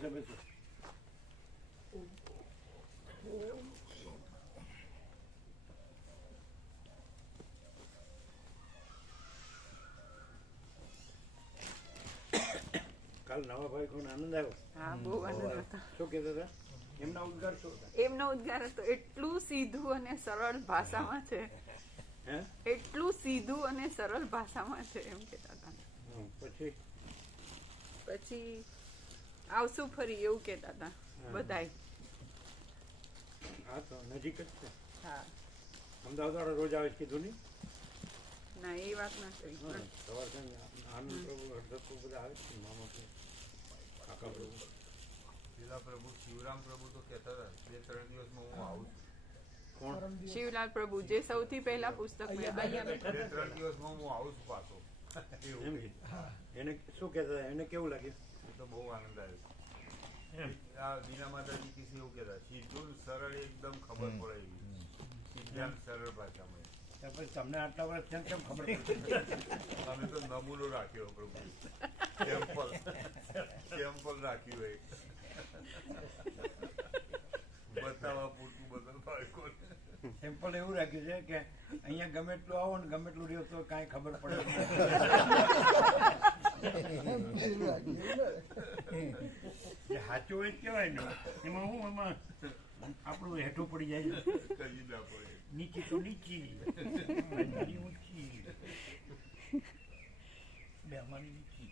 બેસો બેસો. કાલ નવા ભાઈ કોને આનંદ આવ્યો? હા, બહુ આનંદ હતો. શું કહેતા હતા? એમના ઉદ્ગાર શું હતા? એમનો ઉદ્ગાર હતો એટલું સીધું અને સરળ ભાષામાં છે. હે? એટલું સીધું અને સરળ ભાષામાં છે એમ કહેતા હતા. પછી આવશું ફરી એવું કહેતા હતા બધાય. હા તો નજીક જ છે. હા. અમદાવાદ વાળા રોજ આવે કીધું નહીં? ના, એ વાત ના કરી. સવાર આનંદ પ્રભુ હરદત્ત બધા આવે છે. મામા કાકા પ્રભુ, શિલા પ્રભુ, શિવરામ પ્રભુ તો કહેતા હતા 2-3 દિવસમાં હું આવું છું. કોણ? શિવલાલ પ્રભુ જે સૌથી પહેલા પુસ્તક મેં 2-3 દિવસમાં હું આવું છું પાછો. એને શું કહેતા હતા? એને કેવું લાગ્યું? એ તો બહુ આનંદ આવ્યો. આ દીના માતાજી કિસી એવું કહેતા સીધું સરળ એકદમ ખબર પડે એવી એકદમ સરળ ભાષામાં. પછી તમને આટલા વર્ષ કેમ ખબર અમે તો નમૂનો રાખ્યો પ્રભુ, સેમ્પલ રાખ્યું હોય બતાવવા પૂરતું બધું બાળકોને. સિમ્પલ એવું રાખ્યું છે કે અહીંયા ગમે એટલું આવો ને ગમે એટલું રહ્યો તો કાંઈ ખબર પડે જે સાચું હોય કેવાય ને એમાં હું એમાં આપણું હેઠું પડી જાય કઈ ના પડે. નીચી તો નીચી ઊંચી બે અમારી નીચી.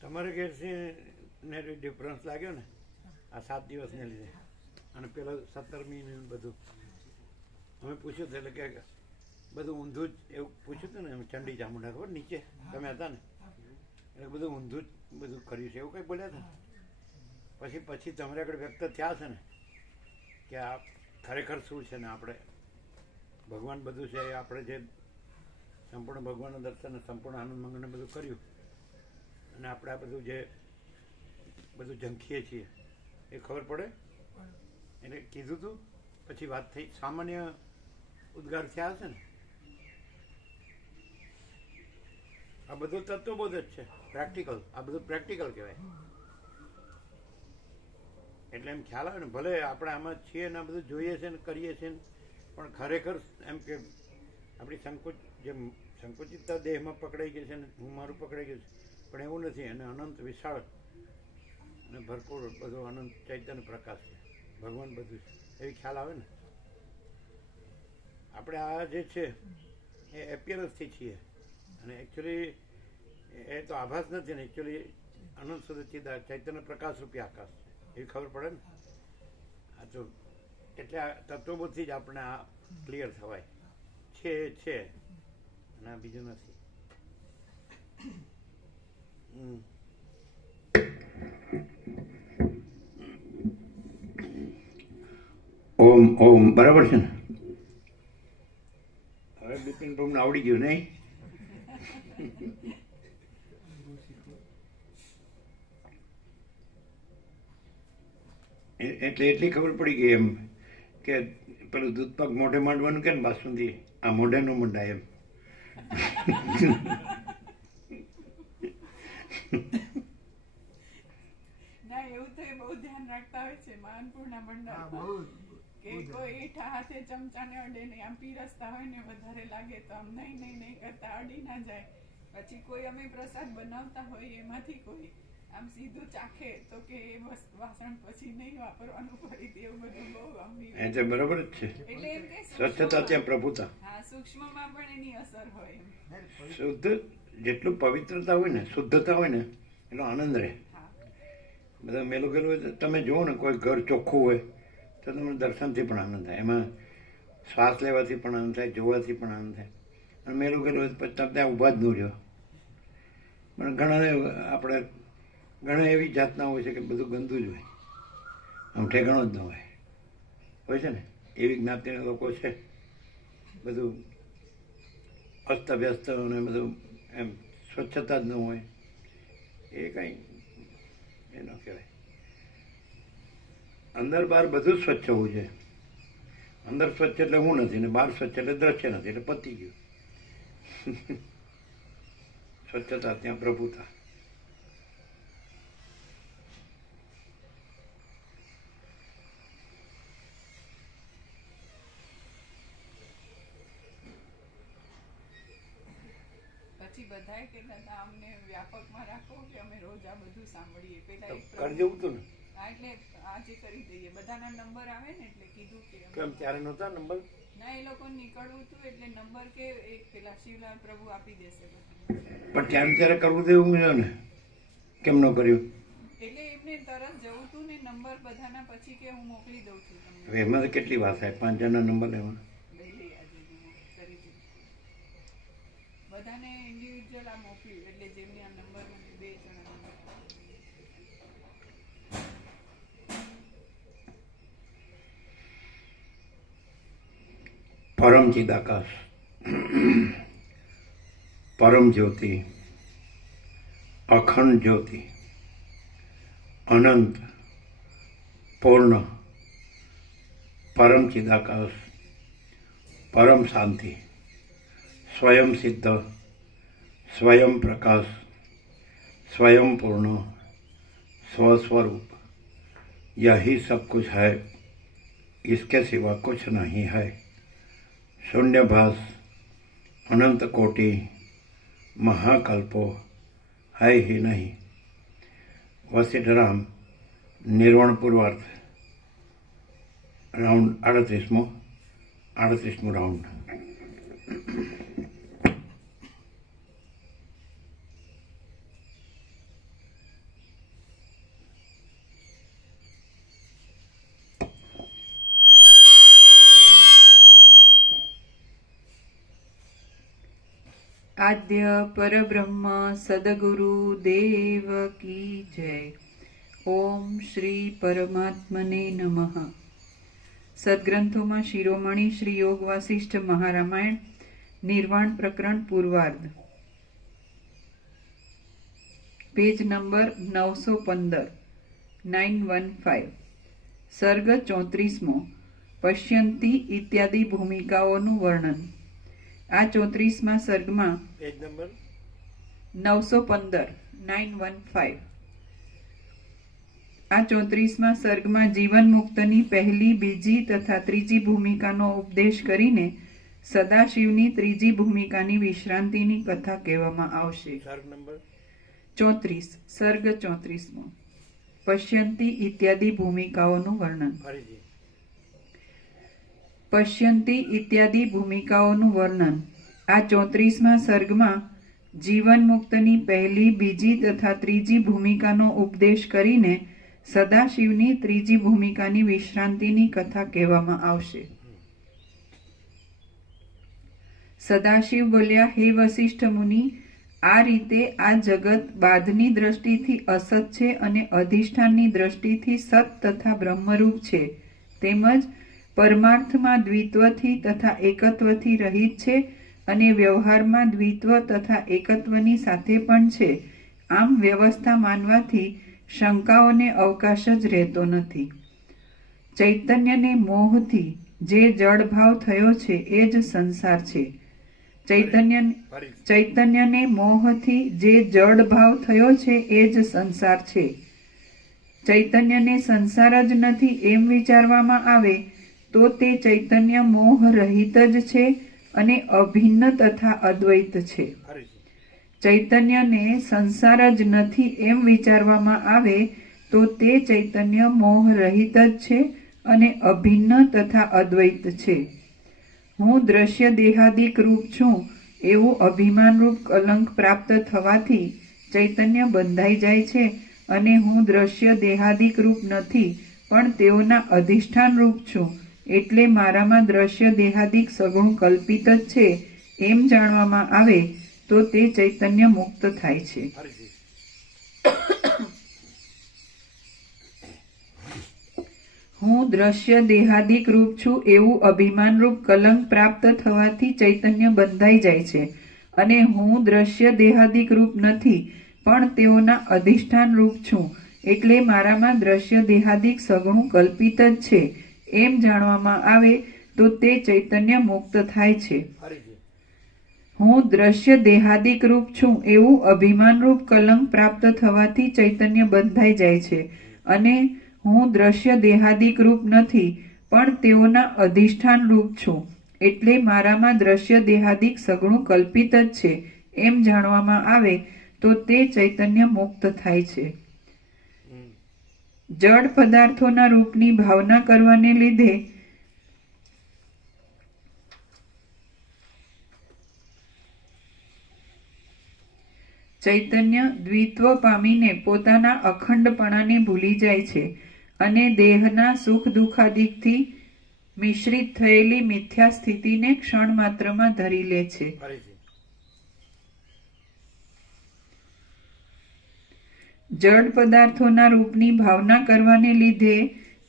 તમારે ઘેરથી ને ડિફરન્સ લાગ્યો ને આ 7 દિવસને લીધે અને પેલા 17મી ને બધું અમે પૂછ્યું હતું એટલે કે બધું ઊંધું જ એવું પૂછ્યું હતું ને એમ ચંડી ચામુંડા ખબર નીચે તમે હતા ને એટલે બધું ઊંધું જ બધું કર્યું છે એવું કંઈ બોલ્યા હતા. પછી તમારી આગળ વ્યક્ત થયા છે ને કે આ ખરેખર શું છે ને આપણે ભગવાન બધું છે આપણે જે સંપૂર્ણ ભગવાનના દર્શન સંપૂર્ણ આનંદ મંગળને બધું કર્યું અને આપણે આ બધું જે બધું ઝંખીએ છીએ એ ખબર પડે એને કીધું હતું. પછી વાત થઈ સામાન્ય ઉદ્ગાર થયા હશે ને. આ બધું તત્વબોધ જ છે, પ્રેક્ટિકલ. આ બધું પ્રેક્ટિકલ કહેવાય. એટલે એમ ખ્યાલ આવે ને ભલે આપણે આમાં છીએ ને આ બધું જોઈએ છે ને કરીએ છીએ ને પણ ખરેખર એમ કે આપણી સંકુચિતતા દેહમાં પકડાઈ ગઈ છે ને હું મારું પકડાઈ ગયું છે પણ એવું નથી. અને અનંત વિશાળ અને ભરપૂર બધો અનંત ચૈતન્ય પ્રકાશ છે. ભગવાન બધું છે એવી ખ્યાલ આવે ને. આપણે આ જે છે એ એપિયરન્સથી છીએ અને એકચ્યુઅલી એ તો આભાસ નથી ને એકચ્યુઅલી અનંત સુધી ચૈતન્ય પ્રકાશ રૂપી આકાશ છે એવી ખબર પડે ને. આ તો એટલે આ તત્વબોધથી જ આપણે આ ક્લિયર થવાય છે અને આ બીજું નથી. ઓમ ઓમ બરાબર છે ને. હવે બિપિન પ્રભુને આવડી ગયું નહીં. એટલે એટલી ખબર પડી ગઈ એમ કે પેલું દૂધપાક મોઢે માંડવાનું કે ને બાસુંદી આ મોઢે નું મંડાય એમ. ના, એવું તો એ બહુ ધ્યાન રાખતા હોય છે માનપુરના મંડળ કે કોઈ ઈઠા હાથે ચમચાને અડે નહીં. આમ પીરસતા હોય ને વધારે લાગે તો આમ નહીં કરતા અડી ના જાય. પછી કોઈ અમે પ્રસાદ બનાવતા હોય એમાંથી કોઈ આમ સીધું ચાખે તો કે એ વાસણ પછી નહીં વાપરવાનું ફરીથી એવું બધું બહુ એટલે બરોબર જ છે. એટલે એમ કે સ્વચ્છતા ત્યાં પ્રભુતા. હા, સૂક્ષ્મમાં પણ એની અસર હોય એમ. શુદ્ધ જેટલું પવિત્રતા હોય ને શુદ્ધતા હોય ને એટલો આનંદ રહે. બધા મેલું ગયેલું હોય તો તમે જુઓ ને કોઈ ઘર ચોખ્ખું હોય તો તમને દર્શનથી પણ આનંદ થાય. એમાં શ્વાસ લેવાથી પણ આનંદ થાય, જોવાથી પણ આનંદ થાય. અને મેલું ગયેલું હોય તો પછી તમે ત્યાં ઊભા જ ન રહ્યો. પણ ઘણા એવી જાતના હોય છે કે બધું ગંદુ જ હોય, આમ ઠેકાણો જ ન હોય છે ને. એવી જ્ઞાતિના લોકો છે બધું અસ્તવ્યસ્ત અને બધું એમ સ્વચ્છતા જ ન હોય એ કંઈ એ ન કહેવાય. અંદર બહાર બધું જ સ્વચ્છ હોવું જોઈએ. અંદર સ્વચ્છ એટલે હું નથી ને બહાર સ્વચ્છ એટલે દ્રશ્ય નથી, એટલે પતી ગયું. સ્વચ્છતા ત્યાં પ્રભુતા. પછી બધાએ કહેતા હતા અમને વ્યાપકમાં રાખો કે અમે રોજ આ બધું સાંભળીએ. પેલા એક કરી જેવું હતું ને. હા, એટલે આજે કરી દઈએ. બધાના નંબર આવે ને એટલે કીધું કે કેમ ત્યારે નહોતા નંબર? ના, એ લોકો નીકળવું હતું એટલે નંબર કે એક પેલા શિવલાલ પ્રભુ આપી દેશે બધું. પણ ત્યારે કરવું દેવું ને, કેમ ન કર્યું? એટલે એમને તરત જવું હતું ને નંબર બધાના, પછી કે હું મોકલી દઉં છું તમને. હવે એમાં તો કેટલી વાત થાય, 5 જણના નંબર લેવા. લઈ લઈ આજે કરી દઉં. બધાને ઇન્ડિવિજ્યુઅલ આ મોકલ્યું એટલે જેમની આ નંબર મને 2 જણા નંબર. પરમ ચિદાકાશ, પરમ જ્યોતિ, અખંડ જ્યોતિ, અનંત, પૂર્ણ, પરમ ચિદાકાશ, પરમ શાંતિ, स्वयं सिद्ध, स्वयं प्रकाश, स्वयं पूर्ण, स्वस्वरूप, यही सब कुछ है, इसके सिवा कुछ नहीं है. शून्यभास, अनंत कोटि, महाकल्पो है ही नहीं. वसिष्ठराम निर्वाण पूर्वार्थ राउंड 38मो राउंड. आद्य परब्रह्म सद्गुरु देव की जय. ओम श्री परमात्मने नमः. सद्ग्रंथों शिरोमणि श्री योग वासिष्ठ महारामायण निर्वाण प्रकरण पूर्वार्ध, पेज नंबर 915, 915. सर्ग 34मो पश्यन्ति इत्यादि भूमिकाओનું વર્ણન. આ 34મા સર્ગમાં પેજ નંબર 915, 915. આ 34મા સર્ગમાં જીવન મુક્તની પહેલી, બીજી તથા ત્રીજી ભૂમિકાનો ઉપદેશ કરીને સદાશિવની ત્રીજી ભૂમિકાની વિશ્રાંતિની કથા કહેવામાં આવશે. સર્ગ નંબર 34, સર્ગ 34મો પશ્યંતી ઇત્યાદિ ભૂમિકાઓનું વર્ણન. ફરીથી પશ્યંતી ઇત્યાદિ ભૂમિકાઓનું વર્ણન. આ 34મા સર્ગમાં જીવન મુક્તની પહેલી, બીજી તથા ત્રીજી ભૂમિકાનો ઉપદેશ કરીને સદાશિવની ત્રીજી ભૂમિકાની વિશ્રાંતિની કથા કહેવામાં આવશે. સદાશિવ બોલ્યા, હે વસિષ્ઠ મુનિ, આ રીતે આ જગત બાધની દ્રષ્ટિથી અસત છે અને અધિષ્ઠાનની દ્રષ્ટિથી સત તથા બ્રહ્મરૂપ છે, તેમજ પરમાર્થમાં દ્વિત્વથી તથા એકત્વથી રહિત છે અને વ્યવહારમાં દ્વિત્વ તથા એકત્વની સાથે પણ છે. આમ વ્યવસ્થા માનવાથી શંકાઓને અવકાશ જ રહેતો નથી. ચૈતન્યને મોહથી જે જડભાવ થયો છે એ જ સંસાર છે. ચૈતન્યને મોહથી જે જડ ભાવ થયો છે એ જ સંસાર છે. ચૈતન્યને સંસાર જ નથી એમ વિચારવામાં આવે તો તે ચૈતન્ય મોહ રહિત જ છે અને અભિન્ન તથા અદ્વૈત છે. ચૈતન્યને સંસાર જ નથી એમ વિચારવામાં આવે તો તે ચૈતન્ય મોહ રહિત જ છે અને અભિન્ન તથા અદ્વૈત છે. હું દ્રશ્ય દેહાદિક રૂપ છું એવું અભિમાન રૂપ કલંક પ્રાપ્ત થવાથી ચૈતન્ય બંધાઈ જાય છે અને હું દ્રશ્ય દેહાદિક રૂપ નથી પણ તેઓના અધિષ્ઠાન રૂપ છું, એટલે મારામાં દ્રશ્ય દેહાદિક સગુણ કલ્પિત જ છે એમ જાણવામાં આવે તો તે ચૈતન્ય મુક્ત થાય છે. હું દ્રશ્ય દેહાદિક રૂપ છું એવું અભિમાન રૂપ કલંક પ્રાપ્ત થવાથી ચૈતન્ય બંધાઈ જાય છે અને હું દ્રશ્ય દેહાદિક રૂપ નથી પણ તેઓના અધિષ્ઠાન રૂપ છું, એટલે મારામાં દ્રશ્ય દેહાદિક સગુણ કલ્પિત જ છે એમ જાણવામાં આવે તો તે ચૈતન્ય મુક્ત થાય છે. ફરીથી હું દ્રશ્ય દેહાદિક રૂપ છું એવું અભિમાન રૂપ કલંક પ્રાપ્ત થવાથી ચૈતન્ય બંધાઈ જાય છે અને હું દ્રશ્ય દેહાદિક રૂપ નથી પણ તેઓના અધિષ્ઠાન રૂપ છું એટલે મારામાં દ્રશ્ય દેહાદિક સગળું કલ્પિત જ છે એમ જાણવામાં આવે તો તે ચૈતન્ય મુક્ત થાય છે. જડ પદાર્થોના રૂપની ભાવના કરવાને લીધે ચૈતન્ય દ્વિત્વ પામીને પોતાના અખંડપણાને ભૂલી જાય છે અને દેહના સુખ દુઃખાદિકથી મિશ્રિત થયેલી મિથ્યા સ્થિતિને ક્ષણ માત્રમાં ધરી લે છે. ફરીથી જડ પદાર્થોના રૂપની ભાવના કરવાને લીધે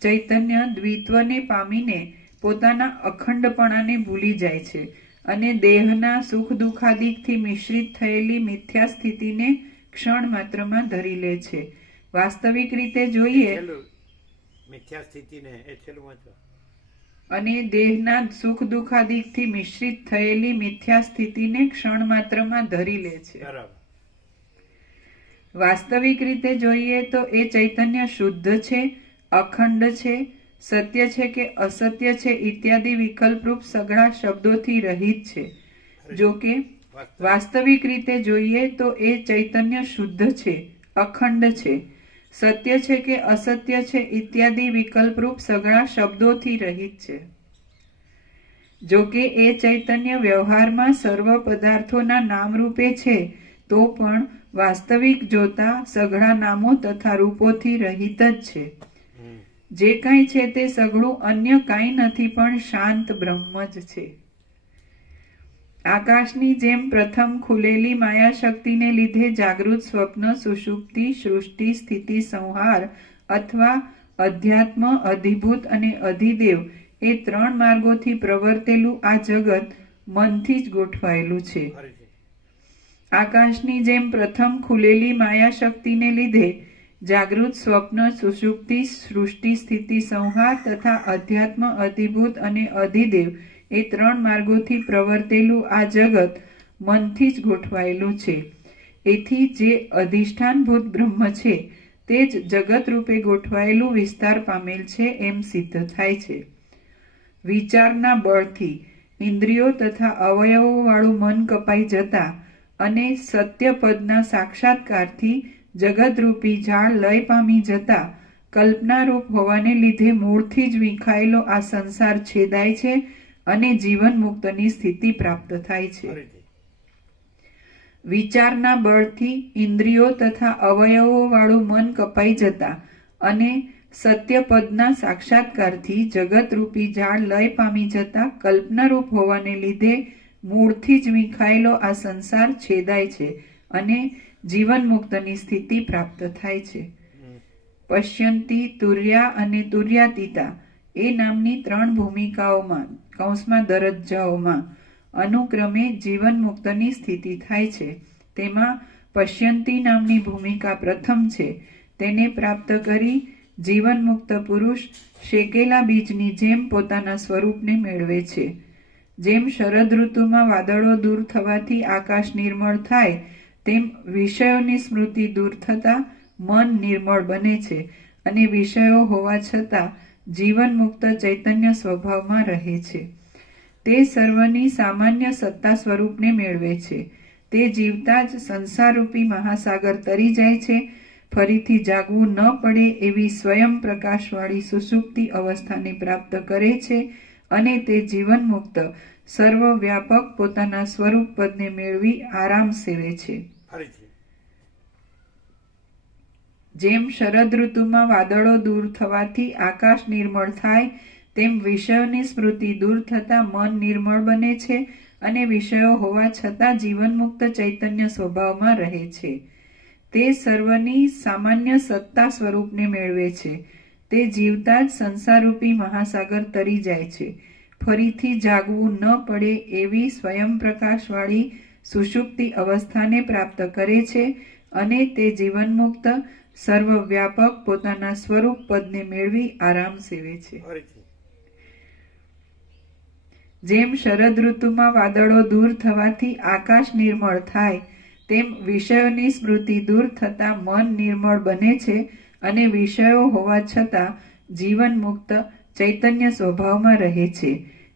ચૈતન્ય દ્વિત્વને પામીને પોતાના અખંડપણાને ભૂલી જાય છે અને દેહના સુખ દુઃખાદિકથી મિશ્રિત થયેલી મિથ્યા સ્થિતિને ક્ષણ માત્રમાં ધરી લે છે. વાસ્તવિક રીતે જોઈએ છેલ્લું મિથ્યા સ્થિતિને એ છેલ્લું વાંચો. અને દેહના સુખ દુઃખાદિકથી મિશ્રિત થયેલી મિથ્યા સ્થિતિને ક્ષણ માત્રમાં ધરી લે છે. બરાબર. વાસ્તવિક રીતે જોઈએ તો એ ચૈતન્ય શુદ્ધ છે, અખંડ છે, સત્ય છે કે અસત્ય છે ઇત્યાદિ વિકલ્પરૂપ સઘળા શબ્દોથી રહિત છે. જો કે વાસ્તવિક રીતે જોઈએ તો એ ચૈતન્ય શુદ્ધ છે, અખંડ છે, સત્ય છે કે અસત્ય છે ઇત્યાદિ વિકલ્પરૂપ સઘળા શબ્દોથી રહિત છે. જો કે એ ચૈતન્ય વ્યવહારમાં સર્વ પદાર્થોના નામરૂપે છે તો પણ વાસ્તવિક જોતા સઘળા નામો તથા રૂપોથી રહિત જ છે. જે કાંઈ છે તે સઘળું અન્ય કાંઈ નથી પણ શાંત બ્રહ્મ જ છે. આકાશની જેમ પ્રથમ ખુલેલી માયા શક્તિને લીધે જાગૃત સ્વપ્ન સુષુપ્તિ સૃષ્ટિ સ્થિતિ સંહાર અથવા અધ્યાત્મ અધિભૂત અને અધિદેવ એ ત્રણ માર્ગોથી પ્રવર્તેલું આ જગત મનથી જ ગોઠવાયેલું છે. ફરીથી આકાશની જેમ પ્રથમ ખુલેલી માયા શક્તિને લીધે જાગૃત સ્વપ્ન સુષુપ્તિ સૃષ્ટિ સ્થિતિ સંહાર તથા અધ્યાત્મ અધિભૂત અને અધિદેવ એ ત્રણ માર્ગોથી પ્રવર્તેલું આ જગત મનથી જ ગોઠવાયેલું છે. એથી જે અધિષ્ઠાનભૂત બ્રહ્મ છે તે જ જગત રૂપે ગોઠવાયેલું વિસ્તાર પામેલ છે એમ સિદ્ધ થાય છે. વિચારના બળથી ઇન્દ્રિયો તથા અવયવો વાળું મન કપાઈ જતા અને સત્યપદના સાક્ષાત્કારથી જગતરૂપી ઝાડ લય પામી જતા કલ્પનારૂપ હોવાને લીધે મૂળથી જ વિખાયેલો આ સંસાર છેદાય છે અને જીવન મુક્તની સ્થિતિ પ્રાપ્ત થાય છે. ફરીથી વિચારના બળથી ઇન્દ્રિયો તથા અવયવો વાળું મન કપાઈ જતા અને સત્યપદના સાક્ષાત્કારથી જગતરૂપી ઝાડ લય પામી જતા કલ્પનારૂપ હોવાને લીધે મૂળથી જ વિખાયેલો આ સંસાર છેદાય છે અને જીવન મુક્તની સ્થિતિ પ્રાપ્ત થાય છે. પશ્યંતી તુર્યા અને તુર્યાતીતા એ નામની ત્રણ ભૂમિકાઓમાં કૌંસમાં દરજ્જાઓમાં અનુક્રમે જીવન મુક્તની સ્થિતિ થાય છે. તેમાં પશ્યંતી નામની ભૂમિકા પ્રથમ છે. તેને પ્રાપ્ત કરી જીવન મુક્ત પુરુષ શેકેલા બીજની જેમ પોતાના સ્વરૂપને મેળવે છે. જેમ શરદ ઋતુમાં વાદળો દૂર થવાથી આકાશ નિર્મળ થાય તેમ વિષયોની સ્મૃતિ દૂર થતાં મન નિર્મળ બને છે અને વિષયો હોવા છતાં જીવન મુક્ત ચૈતન્ય સ્વભાવમાં રહે છે. તે સર્વની સામાન્ય સત્તા સ્વરૂપને મેળવે છે. તે જીવતા જ સંસારરૂપી મહાસાગર તરી જાય છે. ફરીથી જાગવું ન પડે એવી સ્વયં પ્રકાશવાળી સુષુપ્તિ અવસ્થાને પ્રાપ્ત કરે છે અને તે જીવન મુક્ત સર્વવ્યાપક પોતાના સ્વરૂપ પદને મેળવી આરામ સેવે છે. ફરીથી જેમ શરદ ઋતુમાં વાદળો દૂર થવાથી આકાશ નિર્મળ થાય તેમ વિષયોની સ્મૃતિ દૂર થતાં મન નિર્મળ બને છે અને વિષયો હોવા છતાં જીવન મુક્ત ચૈતન્ય સ્વભાવમાં રહે છે. તે સર્વની સામાન્ય સત્તા સ્વરૂપને મેળવે છે. તે જીવતા જ સંસારરૂપી મહાસાગર તરી જાય છે. ફરીથી જાગવું ન પડે એવી સ્વયં પ્રકાશવાળી સુષુપ્તિ અવસ્થાને પ્રાપ્ત કરે છે અને તે જીવન મુક્ત સર્વવ્યાપક પોતાના સ્વરૂપ પદને મેળવી આરામ સેવે છે. ફરીથી જેમ શરદ ઋતુમાં વાદળો દૂર થવાથી આકાશ નિર્મળ થાય, તેમ વિષયોની સ્મૃતિ દૂર થતાં મન નિર્મળ બને છે અને વિષયો હોવા છતાં જીવન મુક્ત ચૈતન્ય સ્વભાવમાં રહે છે.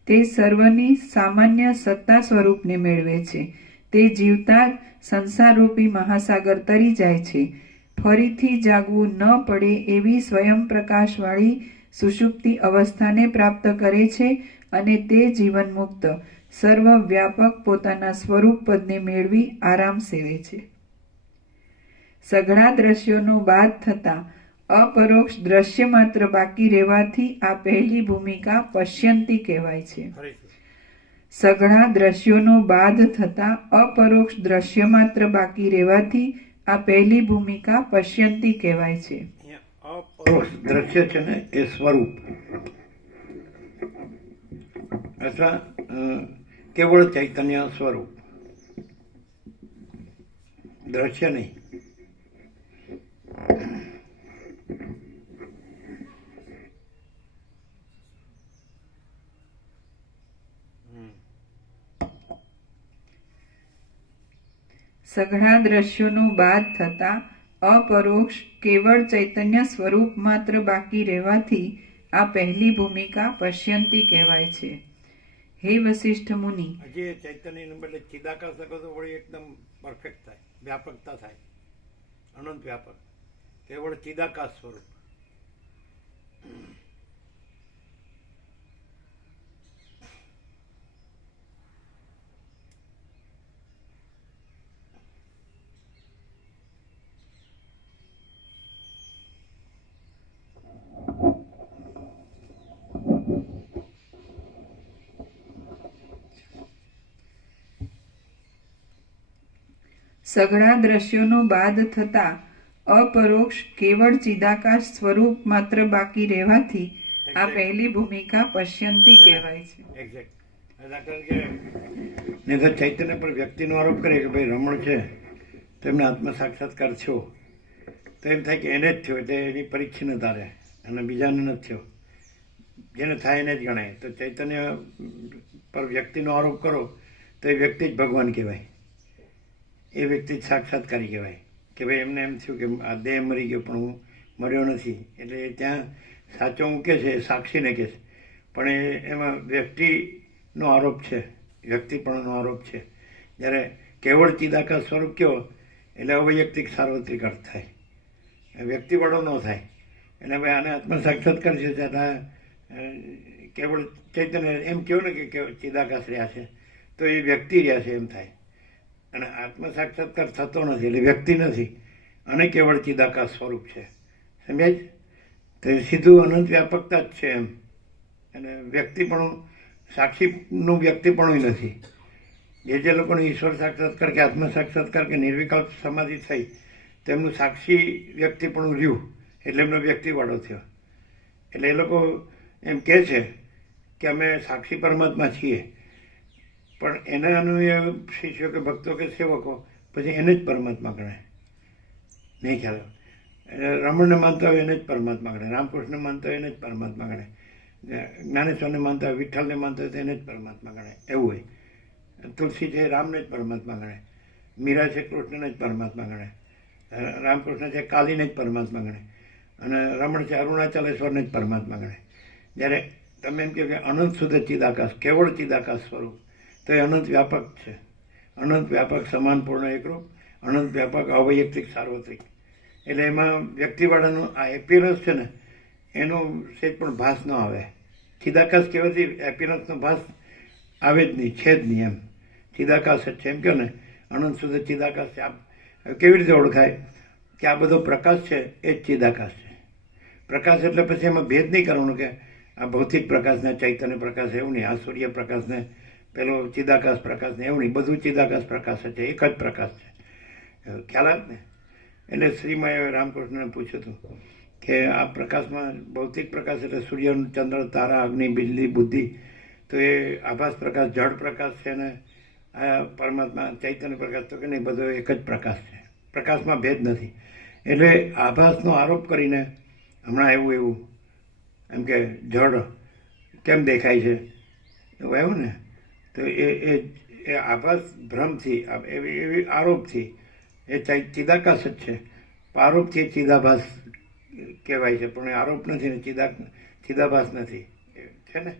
તે સર્વની સામાન્ય સત્તા સ્વરૂપને મેળવે છે. તે જીવતા જ સંસારરૂપી મહાસાગર તરી જાય છે. ફરીથી જાગવું ન પડે એવી સ્વયં પ્રકાશવાળી સુષુપ્તિ અવસ્થાને પ્રાપ્ત કરે છે અને તે જીવન મુક્ત સર્વવ્યાપક પોતાના સ્વરૂપ પદને મેળવી આરામ સેવે છે. સઘળા દ્રશ્યોનો બાદ થતાં અપરોક્ષ દ્રશ્ય માત્ર બાકી રહેવાથી આ પહેલી ભૂમિકા પશ્યંતી કહેવાય છે. સઘળા દ્રશ્યોનો બાદ થતાં અપરોક્ષ દ્રશ્ય માત્ર બાકી રહેવાથી આ પહેલી ભૂમિકા પશ્યંતી કહેવાય છે. અપરોક્ષ દ્રશ્ય છે ને એ સ્વરૂપ અથવા કેવળ ચૈતન્ય સ્વરૂપ, દ્રશ્ય નહીં. સઘળા દ્રશ્યોનો બાદ થતાં અપરોક્ષ કેવળ ચૈતન્ય સ્વરૂપ માત્ર બાકી રહેવાથી આ પહેલી ભૂમિકા પશ્યંતી કહેવાય છે. હે વશિષ્ઠ મુનિ, હજી ચૈતન્યને બદલે ચિદાકાશ લખો તો વળી એકદમ પરફેક્ટ થાય, વ્યાપકતા થાય, અનંત વ્યાપક, કેવળ ચિદાકાશ સ્વરૂપ. સઘળા દ્રશ્યોનો બાદ થતાં અપરોક્ષ કેવળ ચિદાકાશ સ્વરૂપ માત્ર બાકી રહેવાથી આ પહેલી ભૂમિકા પશ્યંતી કહેવાય છે. એક્ઝેક્ટ. દાખલા કે નહીં તો ચૈતન્ય પર વ્યક્તિનો આરોપ કરે કે ભાઈ રમણ છે તો એમને આત્મ સાક્ષાત્કાર થયો તો એમ થાય કે એને જ થયો એટલે એની પરીક્ષા રહે અને બીજાને નથી થયો. જેને થાય એને જ ગણાય. તો ચૈતન્ય પર વ્યક્તિનો આરોપ કરો તો એ વ્યક્તિ જ ભગવાન કહેવાય, એ વ્યક્તિ જ સાક્ષાત્કારી કહેવાય કે ભાઈ એમને એમ થયું કે આ દેહ મરી ગયો પણ હું મર્યો નથી. એટલે ત્યાં સાચો હું કે છે, સાક્ષીને કહે છે, પણ એમાં વ્યક્તિનો આરોપ છે, વ્યક્તિપણનો આરોપ છે. જ્યારે કેવળ ચિદાકાશ સ્વરૂપ કયો એટલે અવૈયક્તિક સાર્વત્રિક અર્થ થાય, વ્યક્તિવાળો ન થાય. એટલે ભાઈ આને આત્મ સાક્ષાત્કાર છે ત્યારે કેવળ ચૈતન્ય એમ કહો ને કે ચિદાકાશ રહ્યા છે તો એ વ્યક્તિ રહ્યા છે એમ થાય. અને આત્મ સાક્ષાત્કાર થતો નથી એટલે વ્યક્તિ નથી અને કેવળ ચિદાકાશ સ્વરૂપ છે. સમજાય? તો સીધું અનંત વ્યાપકતા જ છે એમ. અને વ્યક્તિપણું સાક્ષીનું વ્યક્તિપણું નથી. જે લોકોને ઈશ્વર સાક્ષાત્કાર કે આત્મ સાક્ષાત્કાર કે નિર્વિકલ્પ સમાધિ થઈ તેમનું સાક્ષી વ્યક્તિપણું રહ્યું એટલે એમનો વ્યક્તિવાળો થયો. એટલે એ લોકો એમ કહે છે કે અમે સાક્ષી પરમાત્મા છીએ, પણ એના અનુય શિષ્યો કે ભક્તો કે સેવકો પછી એને જ પરમાત્મા ગણે. નહીં ખ્યાલ? રમણને માનતા હોય એને જ પરમાત્મા ગણે, રામકૃષ્ણને માનતા હોય એને જ પરમાત્મા ગણે, જ્ઞાનેશ્વરને માનતા હોય, વિઠ્ઠલને માનતા હોય તો એને જ પરમાત્મા ગણે. એવું હોય. તુલસી છે રામને જ પરમાત્મા ગણે, મીરા છે કૃષ્ણને જ પરમાત્મા ગણે, રામકૃષ્ણ છે કાલીને જ પરમાત્મા ગણે, અને રમણ છે અરુણાચલેશ્વરને જ પરમાત્મા ગણે. જ્યારે તમે એમ કહો કે અનંત શુદ્ધ ચિદાકાશ, કેવળ ચિદાકાશ સ્વરૂપ, તો એ અનંત વ્યાપક છે. અનંત વ્યાપક સમાનપૂર્ણ એકરૂપ, અનંત વ્યાપક અવૈયક્તિક સાર્વત્રિક. એટલે એમાં વ્યક્તિવાળાનું આ એપિયરન્સ છે ને એનો સેજ પણ ભાસ ન આવે. ચિદાકાશ કહેવાથી એપિયરન્સનો ભાસ આવે જ નહીં, છે જ નહીં એમ. ચિદાકાશ જ છે એમ કહો ને, અનંત શુદ્ધ ચિદાકાશ છે. આ કેવી રીતે ઓળખાય કે આ બધો પ્રકાશ છે એ જ ચિદાકાશ છે. પ્રકાશ એટલે પછી એમાં ભેદ નહીં કરવાનો કે આ ભૌતિક પ્રકાશને ચૈતન્ય પ્રકાશ એવું નહીં, આ સૂર્ય પ્રકાશને પેલો ચિદાકાશ પ્રકાશને એવું નહીં, બધું ચિદાકાશ પ્રકાશ છે, એક જ પ્રકાશ છે. ખ્યાલ આવે ને? એટલે શ્રીમાએ રામકૃષ્ણને પૂછ્યું હતું કે આ પ્રકાશમાં ભૌતિક પ્રકાશ એટલે સૂર્ય, ચંદ્ર, તારા, અગ્નિ, બિજલી, બુદ્ધિ, તો એ આભાસ પ્રકાશ જળ પ્રકાશ છે ને આ પરમાત્મા ચૈતન્ય પ્રકાશ તો કે નહીં, બધો એક જ પ્રકાશ છે, પ્રકાશમાં ભેદ નથી. એટલે આભાસનો આરોપ કરીને હમણાં એવું એમ કે જળ કેમ દેખાય છે એવું આવ્યું ને, તો એ આભાસ ભ્રમથી એવી આરોપથી એ ચિદાકાશ જ છે. આરોપથી ચિદાભાસ કહેવાય છે, પણ એ આરોપ નથી ને ચિદાભાસ નથી, છે ને.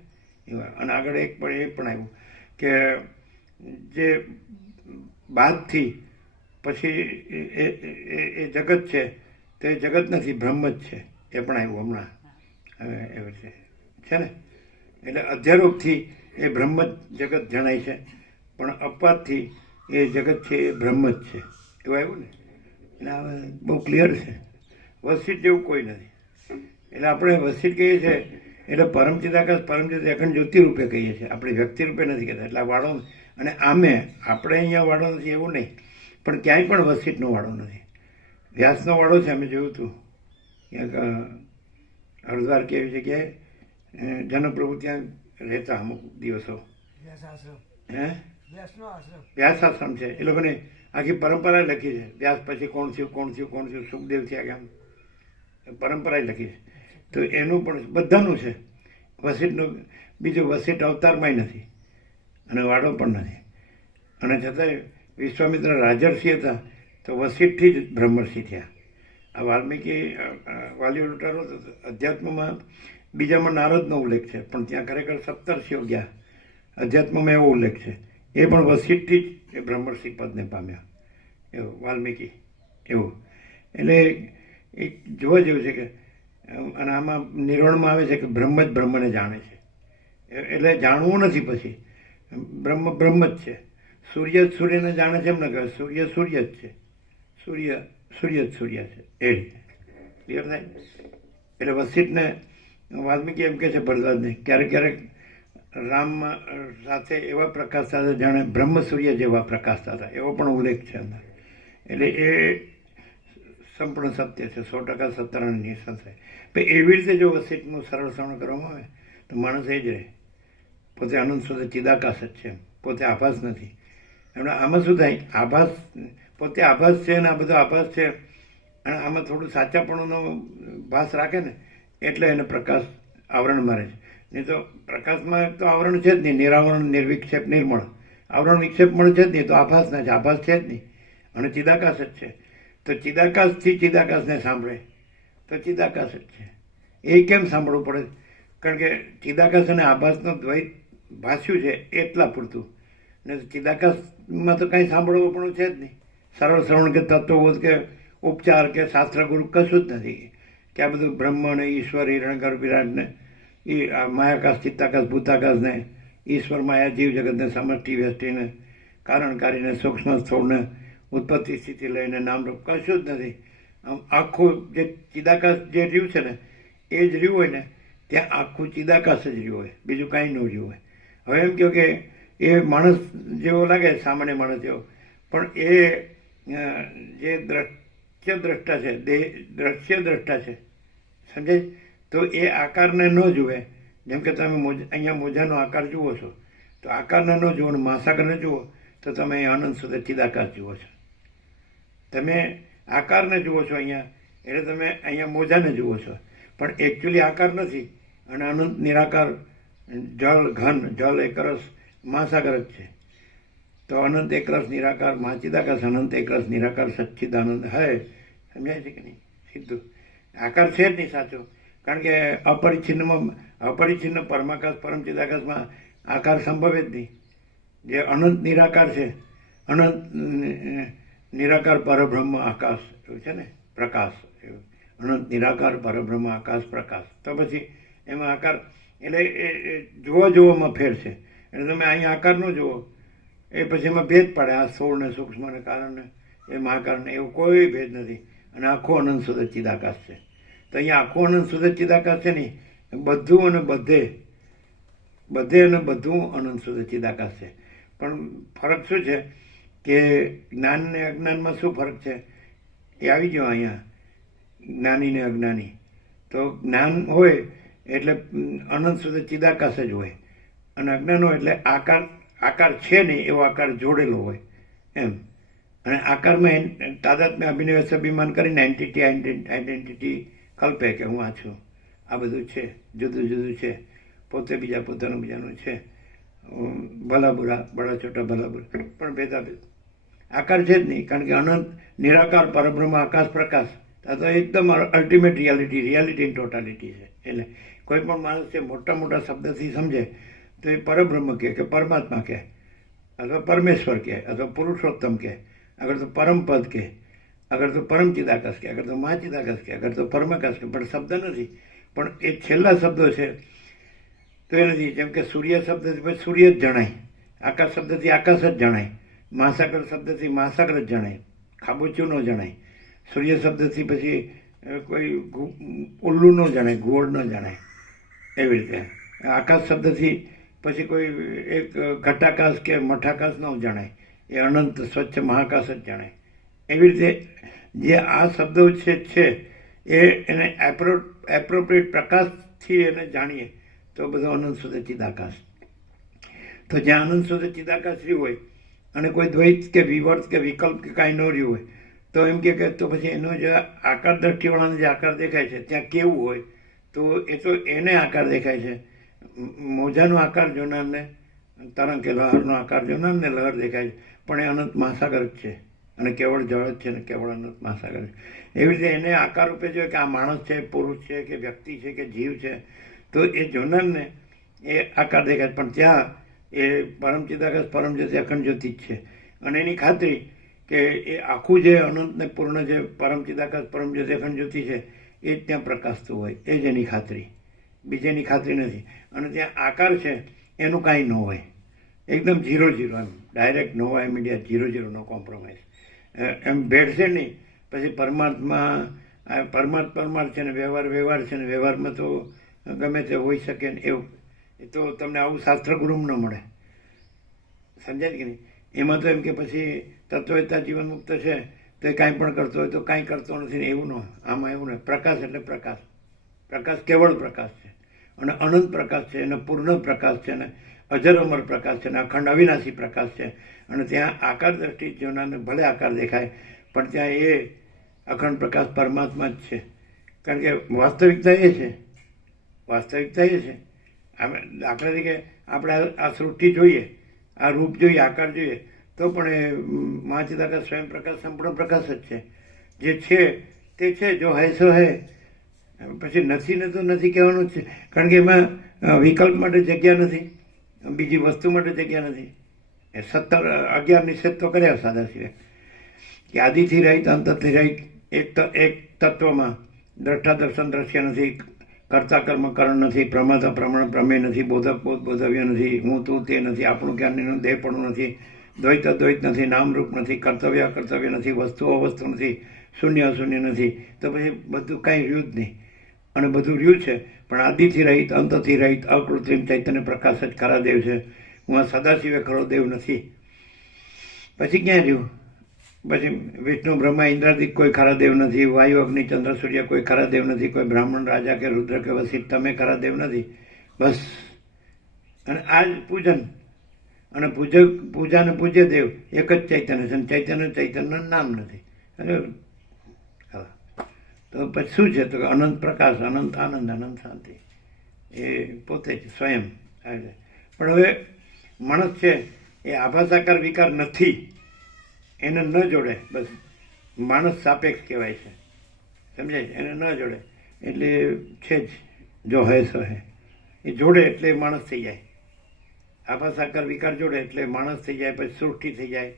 અને આગળ એક પણ આવ્યું કે જે બાદથી પછી એ જગત છે તે જગત નથી, બ્રહ્મ જ છે, એ પણ આવ્યું હમણાં. એવું છે ને. એટલે અધ્યારોપથી એ બ્રહ્મ જ જગત જણાય છે, પણ અપવાદથી એ જગત છે એ બ્રહ્મ જ છે, એવું આવ્યું ને. એટલે હવે બહુ ક્લિયર છે. વસિત જેવું કોઈ નથી. એટલે આપણે વસિત કહીએ છીએ એટલે પરમચિદાકાશ પરમચિદ અખંડ જ્યોતિ રૂપે કહીએ છીએ, આપણે વ્યક્તિ રૂપે નથી કહેતા. એટલે વાળો, અને આમે આપણે અહીંયા વાળો નથી એવું નહીં, પણ ક્યાંય પણ વસિતનો વાળો નથી. વ્યાસનો વાળો છે, અમે જોયું હતું ક્યાંક હરિદ્વાર કે એવી જગ્યાએ જનપ્રભુ ત્યાં રહેતા અમુક દિવસો. વ્યાસ આશ્રમ છે, એ લોકોને આખી પરંપરા લખી છે. વ્યાસ પછી કોણ થયું, સુખદેવ થયા, કેમ પરંપરા લખી છે. તો એનું પણ બધાનું છે. વસિતનું બીજું વસિત અવતારમાંય નથી અને વાળો પણ નથી. અને છતાંય વિશ્વામિત્ર રાજર્ષિ હતા તો વસિતથી જ બ્રહ્મર્ષિ થયા. આ વાલ્મીકી વાલી લૂંટારો અધ્યાત્મમાં બીજામાં નારદનો ઉલ્લેખ છે, પણ ત્યાં ખરેખર સપ્તર્ષિઓ ગયા. અધ્યાત્મમાં એવો ઉલ્લેખ છે, એ પણ વસિતથી જ એ બ્રહ્મર્ષિ પદને પામ્યા, એવું વાલ્મીકી એવું. એટલે એક જોવા જેવું છે કે, અને આમાં નિર્વણમાં આવે છે કે બ્રહ્મ જ બ્રહ્મને જાણે છે. એટલે જાણવું નથી પછી, બ્રહ્મ જ છે. સૂર્ય જ સૂર્યને જાણે છે એમ ન કહેવાય, સૂર્ય જ છે, સૂર્ય છે, એ રીતે ક્લિયર થાય. એટલે વસિતને વાલ્મીકી એમ કહે છે ભરદ્વાજને, ક્યારેક રામ સાથે એવા પ્રકાશ સાથે જાણે બ્રહ્મ સૂર્ય જેવા પ્રકાશતા હતા, એવો પણ ઉલ્લેખ છે અંદર. એટલે એ સંપૂર્ણ સત્ય છે, 100% સત્તારાની નિશાન થાય. પણ એવી રીતે જો વસિતનું સરળ શ્રવણ કરવામાં આવે તો માણસ એ જ રહે, પોતે આનંદ સુધી ચિદાકાશ જ છે, પોતે આભાસ નથી. એમણે આમાં શું થાય, આભાસ પોતે આભાસ છે અને આ બધો આભાસ છે, અને આમાં થોડું સાચાપણુંનો ભાસ રાખે ને એટલે એને પ્રકાશ આવરણ મારે છે. નહીં તો પ્રકાશમાં તો આવરણ છે જ નહીં, નિરાવરણ, નિર્વિક્ષેપ, નિર્મળ. આવરણ વિક્ષેપ મળે છે જ નહીં, તો આભાસ ના છે, આભાસ છે જ નહીં, અને ચિદાકાશ જ છે. તો ચિદાકાશથી ચિદાકાશને સાંભળે તો ચિદાકાશ જ છે. એ કેમ સાંભળવું પડે? કારણ કે ચિદાકાશ અને આભાસનો દ્વૈત ભાષ્યું છે એટલા પૂરતું, ને ચિદાકાશમાં તો કાંઈ સાંભળવું પણ છે જ નહીં. સરળ શ્રવણ કે તત્વબોધ કે ઉપચાર કે શાસ્ત્ર ગુરુ કશું જ નથી. કે આ બધું બ્રહ્મ ને ઈશ્વર, હિરણ્યગર્ભ, વિરાટને, માયાકાશ, ચિત્તાકાશ, ભૂતાકાશને, ઈશ્વર, માયા, જીવ જગતને, સમષ્ટિ વ્યષ્ટિને, કારણકારીને, સૂક્ષ્મ સ્થૂળને, ઉત્પત્તિ સ્થિતિ લઈને નામરૂપ કશું જ નથી. આમ આખું જે ચિદાકાશ જે રહ્યું છે ને એ જ રહ્યું હોય ને, ત્યાં આખું ચિદાકાશ જ રહ્યું હોય, બીજું કાંઈ ન રહ્યું હોય. હવે એમ કહો કે એ માણસ જેવો લાગે, સામાન્ય માણસ જેવો, પણ એ જે દ્રશ્ય દ્રષ્ટા છે, દ્રશ્ય દ્રષ્ટા છે, સમજાય? તો એ આકારને ન જુએ. જેમ કે તમે અહીંયા મોજાનો આકાર જુઓ છો, તો આકારને ન જુઓ, મહાસાગરને જુઓ તો તમે અહીંયા અનંત સુધી ચિદાકાશ જુઓ છો. તમે આકારને જુઓ છો અહીંયા, એટલે તમે અહીંયા મોજાને જુઓ છો, પણ એકચ્યુઅલી આકાર નથી. અને અનંત નિરાકાર જળ ઘન, જળ એકરસ મહાસાગર જ છે. તો અનંત એકરસ નિરાકાર મહાચિદાકાશ, અનંત એકરસ નિરાકાર સચ્ચિદાનંદ હે. સમજાય છે કે નહીં? સીધું આકાર છે જ નહીં સાચો, કારણ કે અપરિચ્છિન્ન પરમાકાશ પરમચિદાકાશમાં આકાર સંભવે જ નહીં. જે અનંત નિરાકાર છે, અનંત નિરાકાર પરબ્રહ્મ આકાશ, એવું છે ને, પ્રકાશ, એવું અનંત નિરાકાર પરબ્રહ્મ આકાશ પ્રકાશ. તો પછી એમાં આકાર, એટલે એ જોવામાં ફેર છે. એટલે તમે અહીંયા આકાર ન જુઓ, એ પછી એમાં ભેદ પડે. આ સ્થૂળ ને સૂક્ષ્મ ને કારણને, એ મહાકારને, એવું કોઈ ભેદ નથી. અને આખો અનંત સુધી ચિદાકાશ છે. તો અહીંયા આખો અનંત સુધી ચિદાકાશ છે નહીં, બધું અને બધે અને બધું અનંત સુધી ચિદાકાશ છે. પણ ફરક શું છે કે જ્ઞાન ને અજ્ઞાનમાં શું ફરક છે એ આવી ગયો અહીંયા. જ્ઞાની ને અજ્ઞાની, તો જ્ઞાન હોય એટલે અનંત સુધી ચિદાકાશ જ હોય, અને અજ્ઞાન હોય એટલે આકાર છે નહીં એવો આકાર જોડેલો હોય એમ. અને આકારમાં તાદાત્મ્ય અભિનય અભિમાન કરીને આઈડેન્ટિટી કલ્પે કે હું આ છું, આ બધું છે, જુદું જુદું છે, પોતે બીજા પોતાનું બીજાનું છે. ભલા બુરા બડા છોટા ભલા બુરા પણ ભેદાભેદ આકાર છે જ નહીં, કારણ કે અનંત નિરાકાર પરબ્રહ્મ આકાશ પ્રકાશ આ તો એકદમ અલ્ટિમેટ રિયાલિટી ઇન ટોટાલિટી છે. એટલે કોઈ પણ માણસ છે મોટા મોટા શબ્દથી સમજે તો એ પરબ્રહ્મ કહે કે પરમાત્મા કહે અથવા પરમેશ્વર કહે અથવા પુરુષોત્તમ કહે, આગળ તો પરમપદ કહે, આગળ તો પરમ ચિદાકાશ કહે, આગળ તો મહા ચિદાકાશ કહે, આગળ તો પરમાકાશ કહે, પણ શબ્દ નથી. પણ એ છેલ્લા શબ્દો છે તો એ નથી. જેમ કે સૂર્ય શબ્દથી પછી સૂર્ય જ જણાય, આકાશ શબ્દથી આકાશ જ જણાય, મહાસાગર શબ્દથી મહાસાગર જ જણાય, ખાબોચિયું ન જણાય. સૂર્ય શબ્દથી પછી કોઈ ઉલ્લુ ન જણાય, ગોળ ન જણાય. એવી રીતે આકાશ શબ્દથી પછી કોઈ એક ઘટાકાશ કે મઠાકાશ ન જણાય, એ અનંત સ્વચ્છ મહાકાશ જ જણાય. એવી રીતે જે આ શબ્દો છે એને એપ્રોપ્રિએટ પ્રકાશથી એને જાણીએ તો બધો અનંત સુધી ચિદાકાશ. તો જ્યાં અનંત સુધી ચિદાકાશ રહ્યું હોય અને કોઈ દ્વૈત કે વિવર્ત કે વિકલ્પ કે કાંઈ ન રહ્યું હોય તો એમ કે તો પછી એનો જે આકાર દ્રષ્ટિવાળાને જે આકાર દેખાય છે ત્યાં કેવું હોય તો એ તો એને આકાર દેખાય છે. મોજાનો આકાર જોનારને, તરંગ કે લહરનો આકાર જોનારને લહર દેખાય છે, પણ એ અનંત મહાસાગર જ છે અને કેવળ જળ જ છે ને કેવળ અનંત મહાસાગર છે. એવી રીતે એને આકાર રૂપે જોઈએ કે આ માણસ છે, પુરુષ છે કે વ્યક્તિ છે કે જીવ છે, તો એ જોનારને એ આકાર દેખાય. પણ ત્યાં એ પરમ ચિદાકાશ પરમ જ્યોતિ અખંડ જ્યોતિ જ છે. અને એની ખાતરી કે એ આખું જે અનંત ને પૂર્ણ જે પરમ ચિદાકાશ પરમ જ્યોતિ અખંડ જ્યોતિ છે એ જ ત્યાં પ્રકાશતું હોય, એ જ એની ખાતરી, બીજેની ખાતરી નથી. અને ત્યાં આકાર છે એનું કાંઈ ન હોય, એકદમ 0-0, એમ ડાયરેક્ટ નો ઇમીડિયેટ 0-0, નો કોમ્પ્રોમાઇઝ. એમ ભેળશે નહીં. પછી પરમાર્થ છે ને વ્યવહાર છે ને વ્યવહારમાં તો ગમે તે હોઈ શકે ને એવું. એ તો તમને આવું શાસ્ત્ર ગુરુમ ન મળે, સમજાય કે નહીં? એમાં તો એમ કે પછી તત્વતા જીવન મુક્ત છે તો એ કાંઈ પણ કરતો હોય તો કાંઈ કરતો નથી ને એવું ન. આમાં એવું નહીં. પ્રકાશ એટલે પ્રકાશ, પ્રકાશ કેવળ પ્રકાશ છે અને અનંત પ્રકાશ છે અને પૂર્ણ પ્રકાશ છે ને અજર અમર પ્રકાશ છે અને અખંડ અવિનાશી પ્રકાશ છે. અને ત્યાં આકાર દ્રષ્ટિ જોનારને ભલે આકાર દેખાય પણ ત્યાં એ અખંડ પ્રકાશ પરમાત્મા જ છે. કારણ કે વાસ્તવિકતા એ છે દાખલા તરીકે આપણે આ સૃષ્ટિ જોઈએ, આ રૂપ જોઈએ, આકાર જોઈએ તો પણ એ મહાચિદાકાશ સ્વયં પ્રકાશ સંપૂર્ણ પ્રકાશ જ છે. જે છે તે છે, જો હૈ સો હૈ. પછી નથી ને તો નથી કહેવાનું જ છે, કારણ કે એમાં વિકલ્પ માટે જગ્યા નથી, બીજી વસ્તુ માટે જગ્યા નથી. એ 11 નિષેધ તો કર્યા સાદા સિવાય કે આદિથી રહિત અંતથી રહિત એક તત્વમાં દ્રષ્ટા દર્શન દ્રશ્ય નથી, કર્તા કર્મ કરણ નથી, પ્રમાતા પ્રમાણ પ્રમેય નથી, બોધક બોધ બોધવ્ય નથી, હું તું તે નથી, આપણું જ્ઞાનનું દેહપણું નથી, દ્વૈત અદ્વૈત નથી, નામરૂપ નથી, કર્તવ્ય અકર્તવ્ય નથી, વસ્તુ અવસ્તુ નથી, શૂન્ય અશૂન્ય નથી. તો પછી બધું કાંઈ રહ્યું જ નહીં. અને બધું રહ્યું છે પણ આદિથી રહિત અંતથી રહિત અકૃત્રિમ ચૈતન્ય પ્રકાશ જ ખરા દેવ છે. હું આ સદાશિવે ખરો દેવ નથી. પછી ક્યાં રહ્યું? પછી વિષ્ણુ બ્રહ્મા ઇન્દ્રાદિક કોઈ ખરા દેવ નથી, વાયુ અગ્નિ ચંદ્ર સૂર્ય કોઈ ખરા દેવ નથી, કોઈ બ્રાહ્મણ રાજા કે રુદ્ર કે વસિત તમે ખરા દેવ નથી. બસ. અને આ જ પૂજન અને પૂજા ને પૂજ્ય દેવ એક જ ચૈતન્ય છે. ચૈતન્યનું નામ નથી. અરે તો પછી શું છે? તો અનંત પ્રકાશ, અનંત આનંદ, અનંત શાંતિ એ પોતે જ સ્વયં. પણ હવે માણસ છે એ આભાસાકાર વિકાર નથી, એને ન જોડે. બસ માણસ સાપેક્ષ કહેવાય છે, સમજાય છે? એને ન જોડે એટલે છે જ જો હે સો હે. એ જોડે એટલે માણસ થઈ જાય. આભાસાકાર વિકાર જોડે એટલે માણસ થઈ જાય, પછી સૃષ્ટિ થઈ જાય,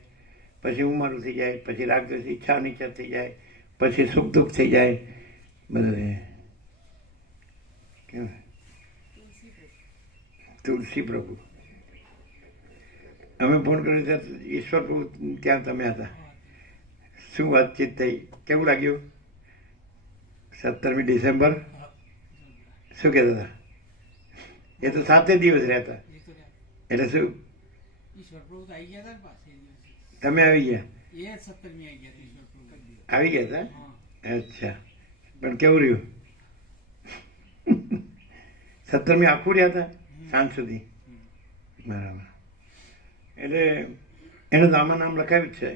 પછી ઉંમર થઈ જાય, પછી રાગદ્વેષ ઈચ્છા અનિચ્છા થઈ જાય, પછી સુખ દુઃખ થઈ જાય. બધું કેમ તુલસી પ્રભુ અમે ફોન કર્યો ત્યાં ઈશ્વર પ્રભુ ત્યાં તમે હતા. શું વાતચીત થઈ? કેવું લાગ્યું? 17મી ડિસેમ્બર શું કહેતા હતા? એ તો 7 દિવસ રહેતા એટલે શું તમે આવી ગયા? આવી ગયા હતા? અચ્છા. પણ કેવું રહ્યું? 17મી આખું રહ્યા હતા સાંજ સુધી? બરાબર. એટલે એનું તો આમાં નામ લખાવ્યું જ છે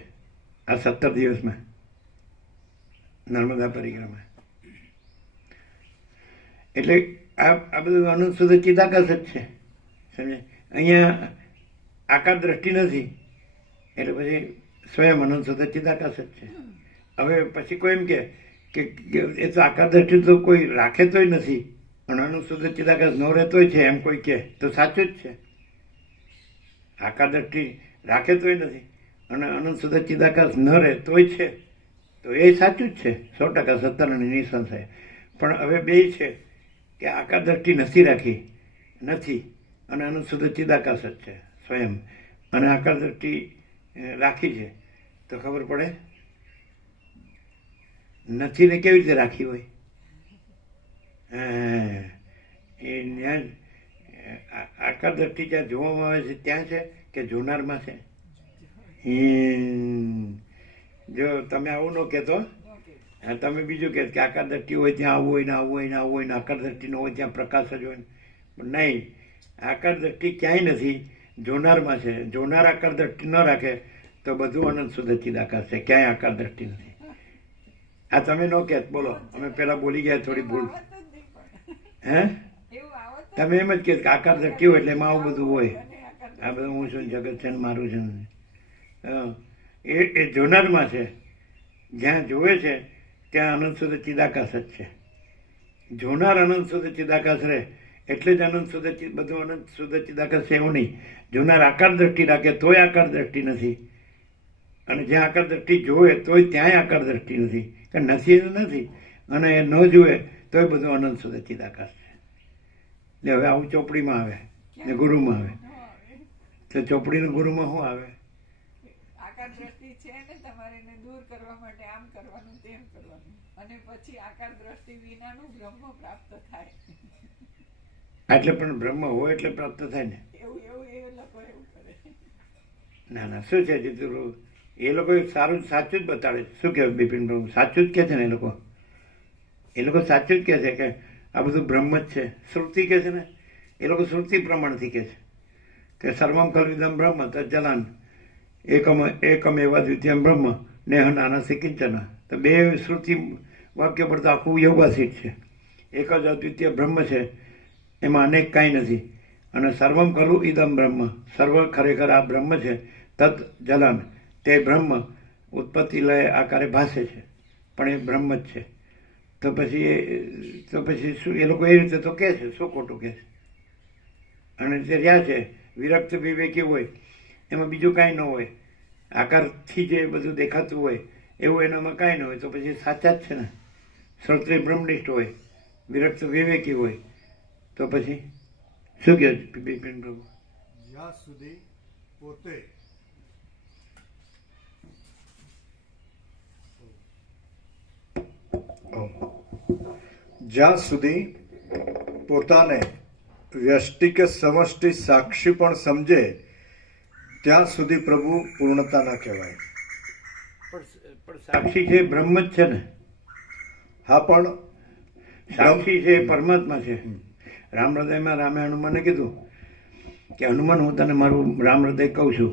આ 17 દિવસમાં નર્મદા પરિક્રમા. એટલે આ બધું અનંત સુધી ચિદાકાશ જ છે, સમજે? અહીંયા આકાર દ્રષ્ટિ નથી એટલે પછી સ્વયં અનંત શુદ્ધ ચિદાકાશ જ છે. હવે પછી કોઈ એમ કે એ તો આકાર દ્રષ્ટિ તો કોઈ રાખે તોય નથી અને અનંત શુદ્ધ ચિદાકાશ ન રહેતોય છે એમ કોઈ કહે તો સાચું જ છે. આકાર દ્રષ્ટિ રાખે તોય નથી અને અનંત શુદ્ધ ચિદાકાશ ન રહે તોય છે તો એ સાચું જ છે 100% સત્તર અને નિસંશય. પણ હવે બે છે કે આકાર દ્રષ્ટિ નથી રાખી નથી અને અનંત શુદ્ધ ચિદાકાશ જ છે સ્વયં અને આકાર દ્રષ્ટિ રાખી છે તો ખબર પડે નથી ને કેવી રીતે રાખી હોય. એ જ્ઞાન આકાર દ્રષ્ટિ જ્યાં જોવામાં આવે છે ત્યાં છે કે જોનારમાં છે. જો તમે આવું ન કહેતો તમે બીજું કહે કે આકાર દ્રષ્ટિ હોય ત્યાં આવવું હોય ને આવવું હોય ને આવવું હોય ને આકાર દ્રષ્ટિ ન હોય ત્યાં પ્રકાશ જ હોય ને. પણ નહીં, આકાર દ્રષ્ટિ ક્યાંય નથી, જોનારમાં છે. જોનાર આકાર દ્રષ્ટિ ન રાખે તો બધું અનંત શુદ્ધ ચિદાકાશ છે, ક્યાંય આકાર દ્રષ્ટિ નથી. આ તમે ન કહેત બોલો, અમે પેલા બોલી ગયા થોડી ભૂલ. હે તમે એમ જ કહે કે આકાર દ્રષ્ટિ હોય એટલે એમાં આવું બધું હોય. આ બધું હું છું જગત છે ને મારું છે ને એ જોનારમાં છે. જ્યાં જોવે છે ત્યાં અનંત શુદ્ધ ચિદાકાશ જ છે. જોનાર અનંત શુદ્ધ ચિદાકાશ રહે એટલે જ અનંત શુદ્ધ બધું અનંત શુદ્ધ ચિદાકાશ છે એવું નહીં. જોનાર આકાર દ્રષ્ટિ રાખે તોય આકાર દ્રષ્ટિ નથી અને જ્યાં આકાર દ્રષ્ટિ જોવે તોય ત્યાંય આકાર દ્રષ્ટિ નથી. કે નથી એ નથી અને એ ન જુએ તોય બધું અનંત શુદ્ધ ચિદાકાશ છે. એટલે હવે આવું ચોપડીમાં આવે ને ગુરુમાં આવે તો ચોપડી ને ગુરુમાં શું આવે? આકાર દ્રષ્ટિ છે ને તમારે એને દૂર કરવા માટે આમ કરવાનું તેમ કરવાનું અને પછી આકાર દ્રષ્ટિ વિનાનું બ્રહ્મ પ્રાપ્ત થાય. એટલે પણ બ્રહ્મ હોય એટલે પ્રાપ્ત થાય ને. એવું એવું એ લોકો એવું કરે. ના ના શું છે જીતુ, એ લોકો સારું સાચું જ બતાડે. શું કહેવાય બિપિન પ્રભુ? સાચું જ કહે છે ને એ લોકો સાચું જ કહે છે કે આ બધું બ્રહ્મ જ છે. શ્રુતિ કહે છે ને, એ લોકો શ્રુતિ પ્રમાણથી કહે છે કે સર્વમ ખલ્વિદમ બ્રહ્મ તજ્જલાન એકમ એવા દ્વિતીયમ બ્રહ્મ નેહ નાનસી કિંચન. તો બે શ્રુતિ વાક્ય પર તો આખું યોગાસીટ છે. એક જ અદ્વિતીય બ્રહ્મ છે, એમાં અનેક કાંઈ નથી. અને સર્વમ ખલુ ઇદમ બ્રહ્મ, સર્વ ખરેખર આ બ્રહ્મ છે. તત જલન, તે બ્રહ્મ ઉત્પત્તિ લય આકારે ભાસે છે પણ એ બ્રહ્મ જ છે. તો પછી શું એ લોકો એ રીતે તો કહે છે, શું ખોટું કહે છે? અને જે રહ્યા છે વિરક્ત વિવેકી હોય એમાં બીજું કાંઈ ન હોય, આકારથી જે બધું દેખાતું હોય એવું એનામાં કાંઈ ન હોય તો પછી સાચા જ છે ને. શ્રોત્રિય બ્રહ્મનિષ્ઠ હોય, વિરક્ત વિવેકી હોય તો પછી શું કહે બિપિન પ્રભુ? જ્યાં સુધી પોતે જ્યાં સુધી પોતાને વ્યષ્ટિ કે સમષ્ટિ સાક્ષી પણ સમજે ત્યાં સુધી પ્રભુ પૂર્ણતા ના કહેવાય. પણ સાક્ષી છે બ્રહ્મ જ છે ને. હા, પણ સાક્ષી છે પરમાત્મા છે. રામ હૃદયમાં રામે હનુમાનને કીધું કે હનુમાન હું તને મારું રામ હૃદય કહું છું,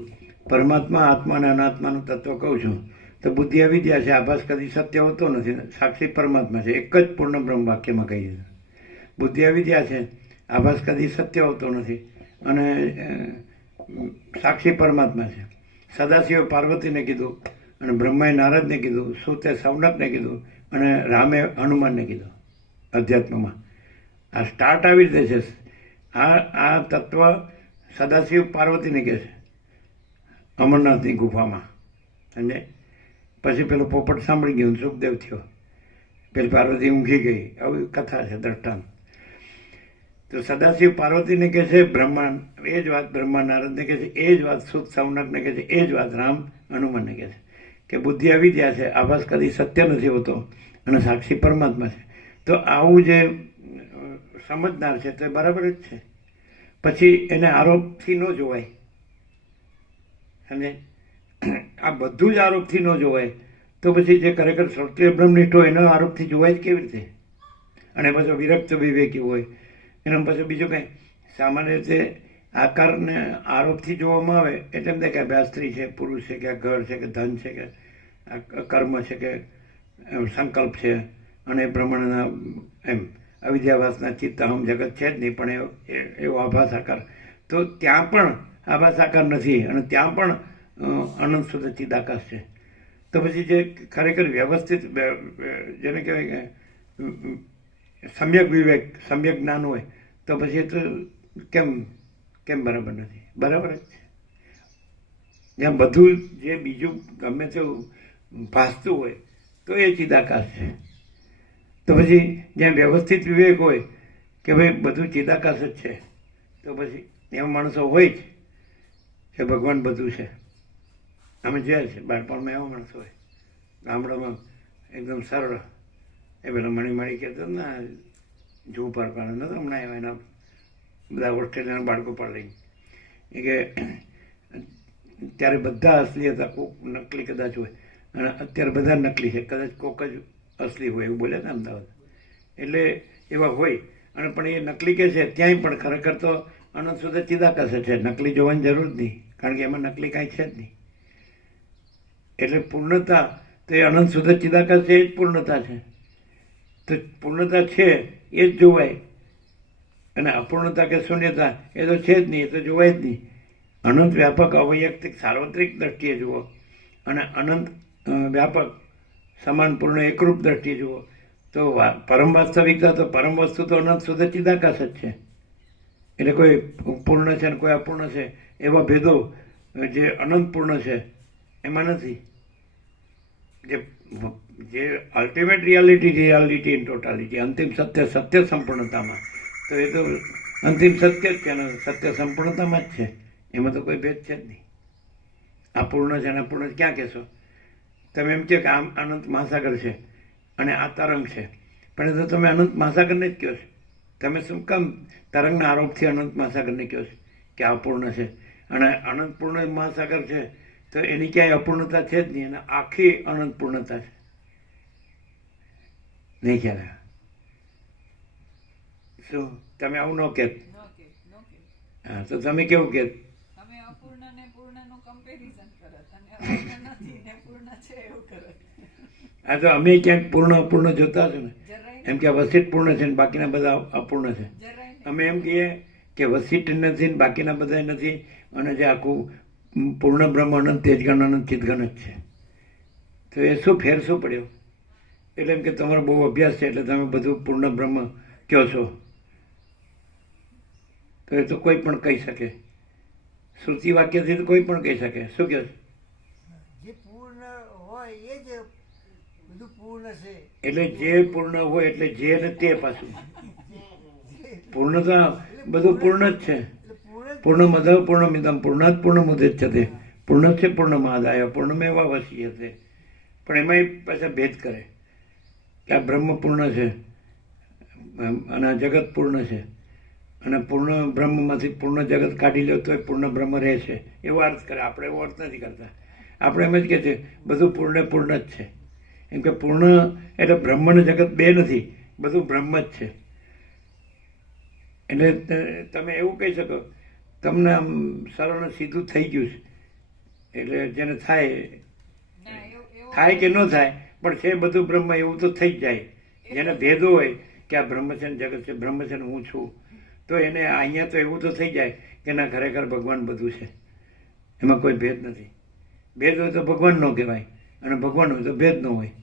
પરમાત્મા આત્મા અને અનાત્માનું તત્વ કહું છું. તો બુદ્ધિ અવિદ્યા છે, આભાસ કદી સત્ય હોતો નથી. સાક્ષી પરમાત્મા છે, એક જ પૂર્ણ બ્રહ્મ વાક્યમાં કહી દીધું. બુદ્ધિ અવિદ્યા છે, આભાસ કદી સત્ય હોતો નથી અને સાક્ષી પરમાત્મા છે. સદાશિવે પાર્વતીને કીધું અને બ્રહ્માએ નારદને કીધું, સુતે સૌનકને કીધું અને રામે હનુમાનને કીધું. અધ્યાત્મમાં આ સ્ટાર્ટ આવી રીતે છે. આ તત્વ સદાશિવ પાર્વતીને કહે છે અમરનાથની ગુફામાં. સમજે? પછી પેલો પોપટ સાંભળી ગયો, સુખદેવ થયો, પેલી પાર્વતી ઊંઘી ગઈ. આવી કથા છે, દ્રષ્ટાંત. તો સદાશિવ પાર્વતીને કહે છે બ્રહ્માંડ, એ જ વાત બ્રહ્મા નારદને કહે છે, એ જ વાત સુત સૌનકને કહે છે, એ જ વાત રામ હનુમાનને કહે છે કે બુદ્ધિ અવિદ્યા છે, આભાસ કદી સત્ય નથી હોતો અને સાક્ષી પરમાત્મા છે. તો આવું જે સમજનાર છે તો એ બરાબર જ છે. પછી એને આરોપથી ન જોવાય. અને આ બધું જ આરોપથી ન જોવાય તો પછી જે ખરેખર શ્રોત્રિય બ્રહ્મનિષ્ઠ હોય એનો આરોપથી જોવાય જ કેવી રીતે? અને પછી વિરક્ત વિવેકી હોય એના પછી બીજું કંઈ સામાન્ય રીતે આકારને આરોપથી જોવામાં આવે એટલે એમ કે આ સ્ત્રી છે, પુરુષ છે, કે ઘર છે, કે ધન છે, કે કર્મ છે, કે સંકલ્પ છે અને એ પ્રમાણેના એમ અવિદ્યાવાસના ચિત્ત અહમ જગત છે જ નહીં પણ એવો આભાસ આકાર. તો ત્યાં પણ આભા સાકાર નથી અને ત્યાં પણ અનંત શુદ્ધ ચિદાકાશ છે. તો પછી જે ખરેખર વ્યવસ્થિત જેને કહેવાય કે સમ્યક વિવેક સમ્યક જ્ઞાન હોય તો પછી એ તો કેમ બરાબર નથી? બરાબર જ છે. જ્યાં બધું જે બીજું ગમે તેવું ભાસતું હોય તો એ ચિદાકાશ છે. તો પછી જ્યાં વ્યવસ્થિત વિવેક હોય કે ભાઈ બધું ચિદાકાશ જ છે તો પછી એવા માણસો હોય જ કે ભગવાન બધું છે. અમે જોયા છે બાળપણમાં એવા માણસો હોય ગામડામાં એકદમ સરળ. એ પેલા મણી કહેતો ને જૂ પર પાડે નતો હમણાં એવા એના બધા ઓસ્ટ્રેલિયાના બાળકો પણ લઈને એ કે ત્યારે બધા અસલી હતા, કોક નકલી કદાચ હોય અને અત્યારે બધા નકલી છે, કદાચ કોક જ અસલી હોય એવું બોલે ને અમદાવાદ. એટલે એવા હોય અને પણ એ નકલી કે છે ત્યાંય પણ ખરેખર તો અનંત સુધી ચિદાકાશ છે. નકલી જોવાની જરૂર જ નહીં કારણ કે એમાં નકલી કાંઈ છે જ નહીં. એટલે પૂર્ણતા તો એ અનંત સુધી ચિદાકાશ છે એ જ પૂર્ણતા છે. તો પૂર્ણતા છે એ જ જોવાય અને અપૂર્ણતા કે શૂન્યતા એ તો છે જ નહીં, એ તો જોવાય જ નહીં. અનંત વ્યાપક અવૈયક્તિક સાર્વત્રિક દ્રષ્ટિએ જુઓ અને અનંત વ્યાપક સમાન પૂર્ણ એકરૂપ દ્રષ્ટિએ જુઓ તો પરમ વાસ્તવિકતા તો પરમ વસ્તુ તો અનંત સુધી ચિદાકાશ જ છે. એટલે કોઈ પૂર્ણ છે ને કોઈ અપૂર્ણ છે એવા ભેદો જે અનંત પૂર્ણ છે એમાં નથી. જે અલ્ટિમેટ રિયાલિટી ઇન ટોટાલિટી અંતિમ સત્ય સંપૂર્ણતામાં તો એ તો અંતિમ સત્ય જ છે ને સત્ય સંપૂર્ણતામાં જ છે. એમાં તો કોઈ ભેદ છે જ નહીં. આ પૂર્ણ છે અને અપૂર્ણ ક્યાં કહેશો? તમે એમ કહો કે આમ અનંત મહાસાગર છે અને આ તરંગ છે પણ એ તો તમે અનંત મહાસાગરને જ કહો છો. તમે શું કામ તરંગના આરોપથી અનંત મહાસાગરને કહો છો કે આ અપૂર્ણ છે અને અનંત પૂર્ણ મહાસાગર છે તો એની ક્યાંય અપૂર્ણતા છે જ નહીં અને આખી અનંત પૂર્ણતા છે. નહીં ખ્યાલ આવે? શું તમે આવું ન કહેત? હા તો તમે કેવું કહેત? અમે અપૂર્ણ ને પૂર્ણનું કમ્પેરિઝન કરત અને અપૂર્ણ નથી ને પૂર્ણ છે એવું કરત. હા તો અમે ક્યાંક પૂર્ણ અપૂર્ણ જોતા છો ને એમ કે વસિષ્ઠ પૂર્ણ છે ને બાકીના બધા અપૂર્ણ છે. અમે એમ કહીએ કે વસિષ્ઠ નથી ને બાકીના બધા નથી અને જે આખું પૂર્ણ બ્રહ્મ અનંત તેજગણ અનંત ચિદગણ જ છે. તો એ શું ફેર શું પડ્યો? એટલે એમ કે તમારો બહુ અભ્યાસ છે એટલે તમે બધું પૂર્ણ બ્રહ્મ કહો છો. તો એ તો કોઈ પણ કહી શકે, શ્રુતિ વાક્યથી તો કોઈ પણ કહી શકે. શું કહે? જે પૂર્ણ હોય એ જ બધું પૂર્ણ છે. એટલે જે પૂર્ણ હોય એટલે જે ને તે પાછું પૂર્ણતા બધું પૂર્ણ જ છે. પૂર્ણમદ પૂર્ણમિદમ પૂર્ણાત પૂર્ણમુદચ્યતે પૂર્ણસ્ય પૂર્ણમાદાય પૂર્ણમેવા વસીયતે. પણ એમાં પાછા ભેદ કરે કે આ બ્રહ્મ પૂર્ણ છે અને આ જગત પૂર્ણ છે અને પૂર્ણ બ્રહ્મમાંથી પૂર્ણ જગત કાઢી લો તો એ પૂર્ણ બ્રહ્મ રહે છે એવો અર્થ કરે. આપણે એવો અર્થ નથી કરતા. આપણે એમ જ કહે છે બધું પૂર્ણ જ છે. એમ કે પૂર્ણ એટલે બ્રહ્મ ને જગત બે નથી, બધું બ્રહ્મ જ છે. એટલે તમે એવું કહી શકો તમને આમ સરળ સીધું થઈ ગયું છે. એટલે જેને થાય કે ન થાય પણ છે બધું બ્રહ્મ એવું તો થઈ જ જાય. જેને ભેદો હોય કે આ બ્રહ્મ છે ને જગત છે, બ્રહ્મ છે ને હું છું, તો એને અહીંયા તો એવું તો થઈ જાય કે ના ખરેખર ભગવાન બધું છે, એમાં કોઈ ભેદ નથી. ભેદ હોય તો ભગવાન ન કહેવાય અને ભગવાન હોય તો ભેદ ન હોય.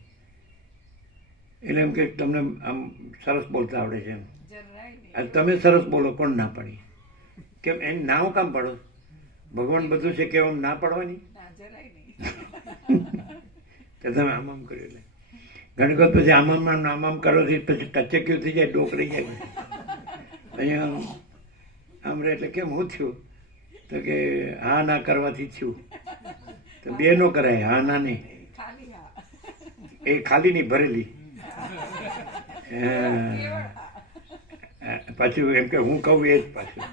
એટલે એમ કે તમને આમ સરસ બોલતા આવડે છે એમ. તમે સરસ બોલો કોણ ના પાડી? કેમ એને ના હું કામ પાડો? ભગવાન બધું છે કેમ ના પાડવાની? તો તમે આમ કર્યું એટલે ઘણી વખત પછી આમ કરો પછી ટચક્યું થઈ જાય, ડોક રહી જાય. અહીંયા આમ રે એટલે કેમ હું થયું? તો કે હા ના કરવાથી થયું. તો બે નો કરાય, હા ના નહીં. એ ખાલી નહીં ભરેલી. પાછું એમ કે હું કહું એ જ પાછું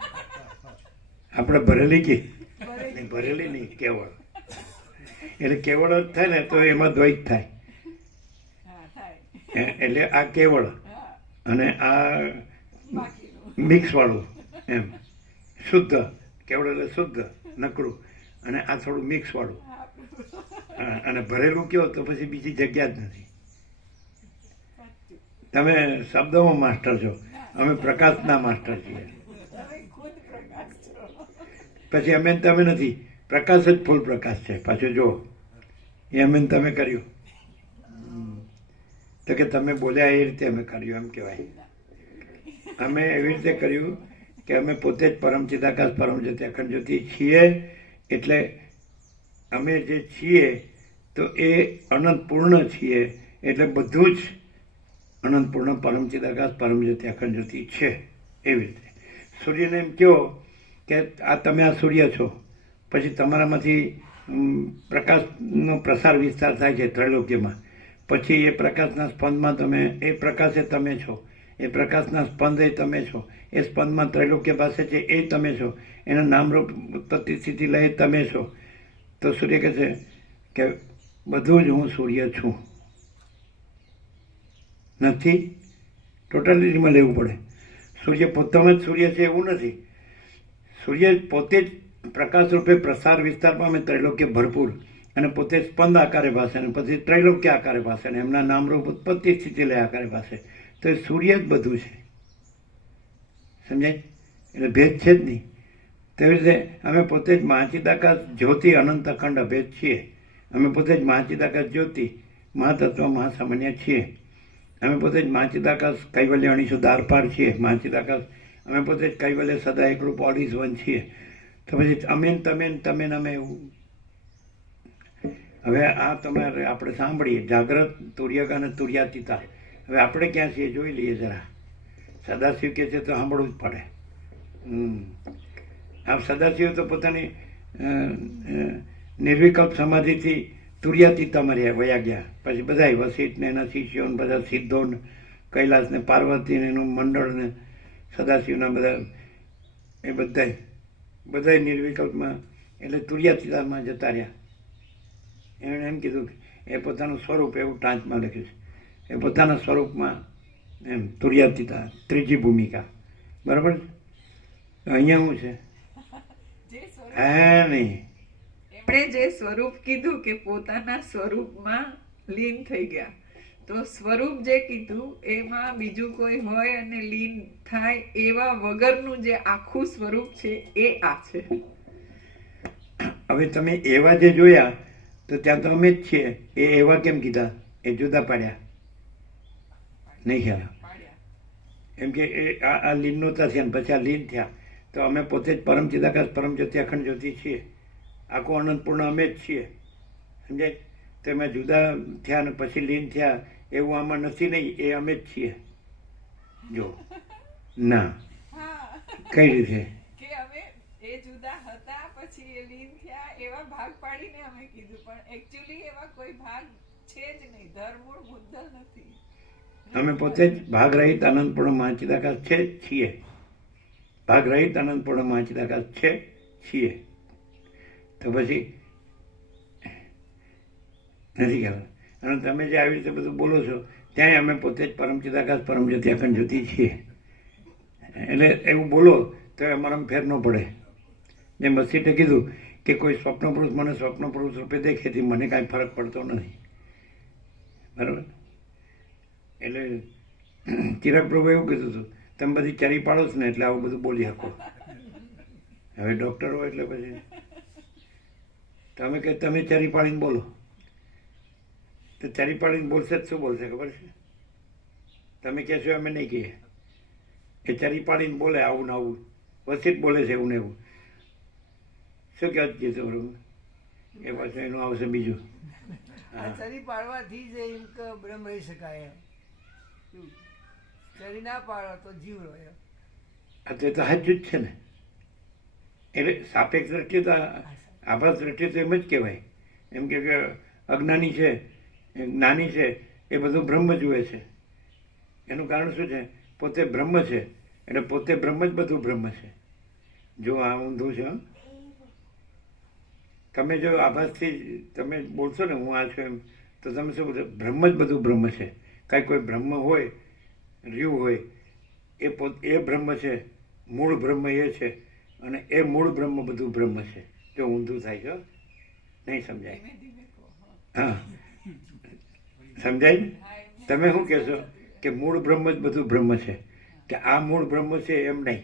આપણે ભરેલી કે ભરેલી નહીં કેવળ. એટલે કેવળ જ થાય ને તો એમાં દ્વૈત થાય. એટલે આ કેવળ અને આ મિક્સ વાળું એમ શુદ્ધ. કેવળ એટલે શુદ્ધ નકરું અને આ થોડું મિક્સ વાળું અને ભરેલું કયો તો પછી બીજી જગ્યા જ નથી. તમે શબ્દોમાં માસ્ટર છો, અમે પ્રકાશના માસ્ટર છીએ. પછી અમે ને તમે નથી, પ્રકાશ જ ફૂલ પ્રકાશ છે. પાછું જો એ અમે ને તમે કર્યું, તો કે તમે બોલ્યા એ રીતે અમે કર્યું એમ કહેવાય. અમે એવી રીતે કર્યું કે અમે પોતે જ પરમ ચિદાકાશ પરમ જ્યોતિ અખંડ જ્યોતિ છીએ. એટલે અમે જે છીએ તો એ અનંત પૂર્ણ છીએ, એટલે બધું જ અનંત પૂર્ણ પરમ ચિદાકાશ પરમ જ્યોતિ અખંડ જ્યોતિ છે. એવી રીતે સૂર્યને એમ કહો કે આ તમે આ સૂર્ય છો, પછી તમારામાંથી પ્રકાશનો પ્રસાર વિસ્તાર થાય છે ત્રૈલોક્યમાં, પછી એ પ્રકાશના સ્પંદમાં તમે, એ પ્રકાશે તમે છો, એ પ્રકાશના સ્પંદ એ તમે છો, એ સ્પંદમાં ત્રૈલોક્ય પાસે છે એ તમે છો, એના નામરૂપ ઉત્પત્તિ સ્થિતિ લય તમે છો. તો સૂર્ય કહે છે કે બધું જ હું સૂર્ય છું. નથી, ટોટલીમાં લેવું પડે. સૂર્ય પોતામાં જ સૂર્ય છે એવું નથી. સૂર્ય પોતે જ પ્રકાશ રૂપે પ્રસાર વિસ્તારમાં અમે ત્રૈલોક્ય ભરપૂર, અને પોતે સ્પંદ આકારે ભાષે, અને પછી ત્રૈલોક્ય આકારે ભાષે, અને એમના નામરૂપ ઉત્પત્તિ સ્થિતિ લય આકારે ભાષે. તો એ સૂર્ય જ બધું છે. સમજાય? એટલે ભેદ છે જ નહીં. તેવી રીતે અમે પોતે જ મહાચિદાકાશ જ્યોતિ અનંત અખંડ અભેદ છીએ. અમે પોતે જ મહાચિદાકાશ જ્યોતિ મહાતત્વ મહાસામાન્ય છીએ. અમે પોતે જ મહાચિદાકાશ કૈવલ્ય અણીસો દારપાર છીએ. મહાચિદાકાશ અમે પોતે જ કૈવલ્ય સદા એકરૂપ ઓલ ઇઝ વન છીએ. તો પછી અમે ને તમે ને તમે ને અમે એવું. હવે આ તમારે આપણે સાંભળીએ જાગ્રત, તુર્યક અને તુર્યાતીતા. હવે આપણે ક્યાં છીએ જોઈ લઈએ જરા. સદાશિવ કે છે તો સાંભળવું જ પડે. આપ સદાશિવ તો પોતાની નિર્વિકલ્પ સમાધિથી તુર્યાતીતામાં રહ્યા વયા ગયા. પછી બધા વસિષ્ઠ ને એના શિષ્યો ને બધા સિદ્ધો ને કૈલાસ ને પાર્વતી ને એનું મંડળ ને સદાશિવના બધા એ બધા નિર્વિકલ્પમાં એટલે તુર્યાતીતામાં જતા રહ્યા. એમણે એમ કીધું કે એ પોતાનું સ્વરૂપ એવું ટાંચમાં લખ્યું છે, એ પોતાના સ્વરૂપમાં એમ તુર્યાતીતા ત્રીજી ભૂમિકા. બરાબર છે? અહીંયા શું છે? હે નહીં, એમણે જે સ્વરૂપ કીધું કે પોતાના સ્વરૂપમાં લીન થઈ ગયા, તો સ્વરૂપ જે કીધું એમાં બીજું કોઈ હોય અને લીન થાય એવા વગરનું જે આખું સ્વરૂપ છે એ આ છે. હવે તમે એવા જે જોયા તો ત્યાં તો અમે જ છીએ. એ એવા કેમ કીધા? એ જુદા પાડ્યા નહીં ખ્યાલ? એમ કે એ આ લીનતા થયા ને પછી આ લીન થયા. તો અમે પોતે જ પરમ ચિદાકાશ પરમ જ્યોતિ અખંડ જ્યોતિ છીએ. આખું અનંતપૂર્ણ અમે જ છીએ. સમજાય? તો એમાં જુદા થયા ને પછી લીન થયા એવું આમાં નથી. નહીં, એ અમે જ છીએ. જો ના કઈ રીતે કે અમે એ જુદા હતા પછી એ લીન થયા એવા ભાગ પાડીને અમે કીધું, પણ એક્ચ્યુઅલી એવા કોઈ ભાગ છે જ નહીં. ધર્મૂળ મુદ્દલ નથી. અમે પોતે જ ભાગ રહિત અનંતપૂર્ણ મહાચિદાકાશ છે છીએ. ભાગ રહિત અનંતપૂર્ણ મહાચિદાકાશ છે છીએ. તો પછી નથી કહેવાય. અને તમે જે આવી રીતે બધું બોલો છો ત્યાંય અમે પોતે જ પરમ ચિદાકાશ પરમ જ્યોતિ અખંડ જ્યોતિ છીએ. એટલે એવું બોલો તો અમારા ફેર ન પડે. જેમ વસિષ્ઠે કીધું કે કોઈ સ્વપ્ન પુરુષ મને સ્વપ્ન પુરુષ રૂપે દેખેથી મને કાંઈ ફરક પડતો નથી. બરાબર? એટલે ચિરાગ પ્રભુ એવું કીધું હતું, તમે બધી ચરી પાડો છો ને એટલે આવું બધું બોલી શકો. હવે ડૉક્ટર હોય એટલે પછી તમે કે તમે ચરી પાડીને બોલો, તો ચરી પાડીને બોલશે જ શું બોલશે ખબર છે? તમે કહેશો અમે નહીં કહીએ. એ ચરી પાડીને બોલે આવું ને આવું. વસિષ્ઠ બોલે છે એવું ને એવું. શું કહેવાય કીધું બરોબર? એ પાછું એનું આવશે બીજું. આ ચરી પાડવાથી જ એમ કે બ્રહ્મ રહી શકાય એમ. ચરી ના પાડો તો જીવ રહ્યો. આ તો સાચું જ છે ને. એટલે સાપેક્ષ દ્રષ્ટિએ તો આભાસ દ્રષ્ટિએ તો એમ જ કહેવાય. એમ કે અજ્ઞાની છે, જ્ઞાની છે, એ બધું બ્રહ્મ જુએ છે. એનું કારણ શું છે? પોતે બ્રહ્મ છે, એટલે પોતે બ્રહ્મ જ બધું બ્રહ્મ છે. જો આ ઊંધું છે. તમે જો આભાસથી તમે બોલશો ને હું આ છું એમ, તો તમે શું બોલશો? બ્રહ્મ જ બધું બ્રહ્મ છે. કાંઈ કોઈ બ્રહ્મ હોય, રહ્યું હોય, એ બ્રહ્મ છે, મૂળ બ્રહ્મ એ છે, અને એ મૂળ બ્રહ્મ બધું બ્રહ્મ છે. જો ઊંધું થાય છે, નહીં સમજાય? હા, સમજાય? તમે શું કહેશો કે મૂળ બ્રહ્મ જ બધું બ્રહ્મ છે, કે આ મૂળ બ્રહ્મ છે એમ નહીં.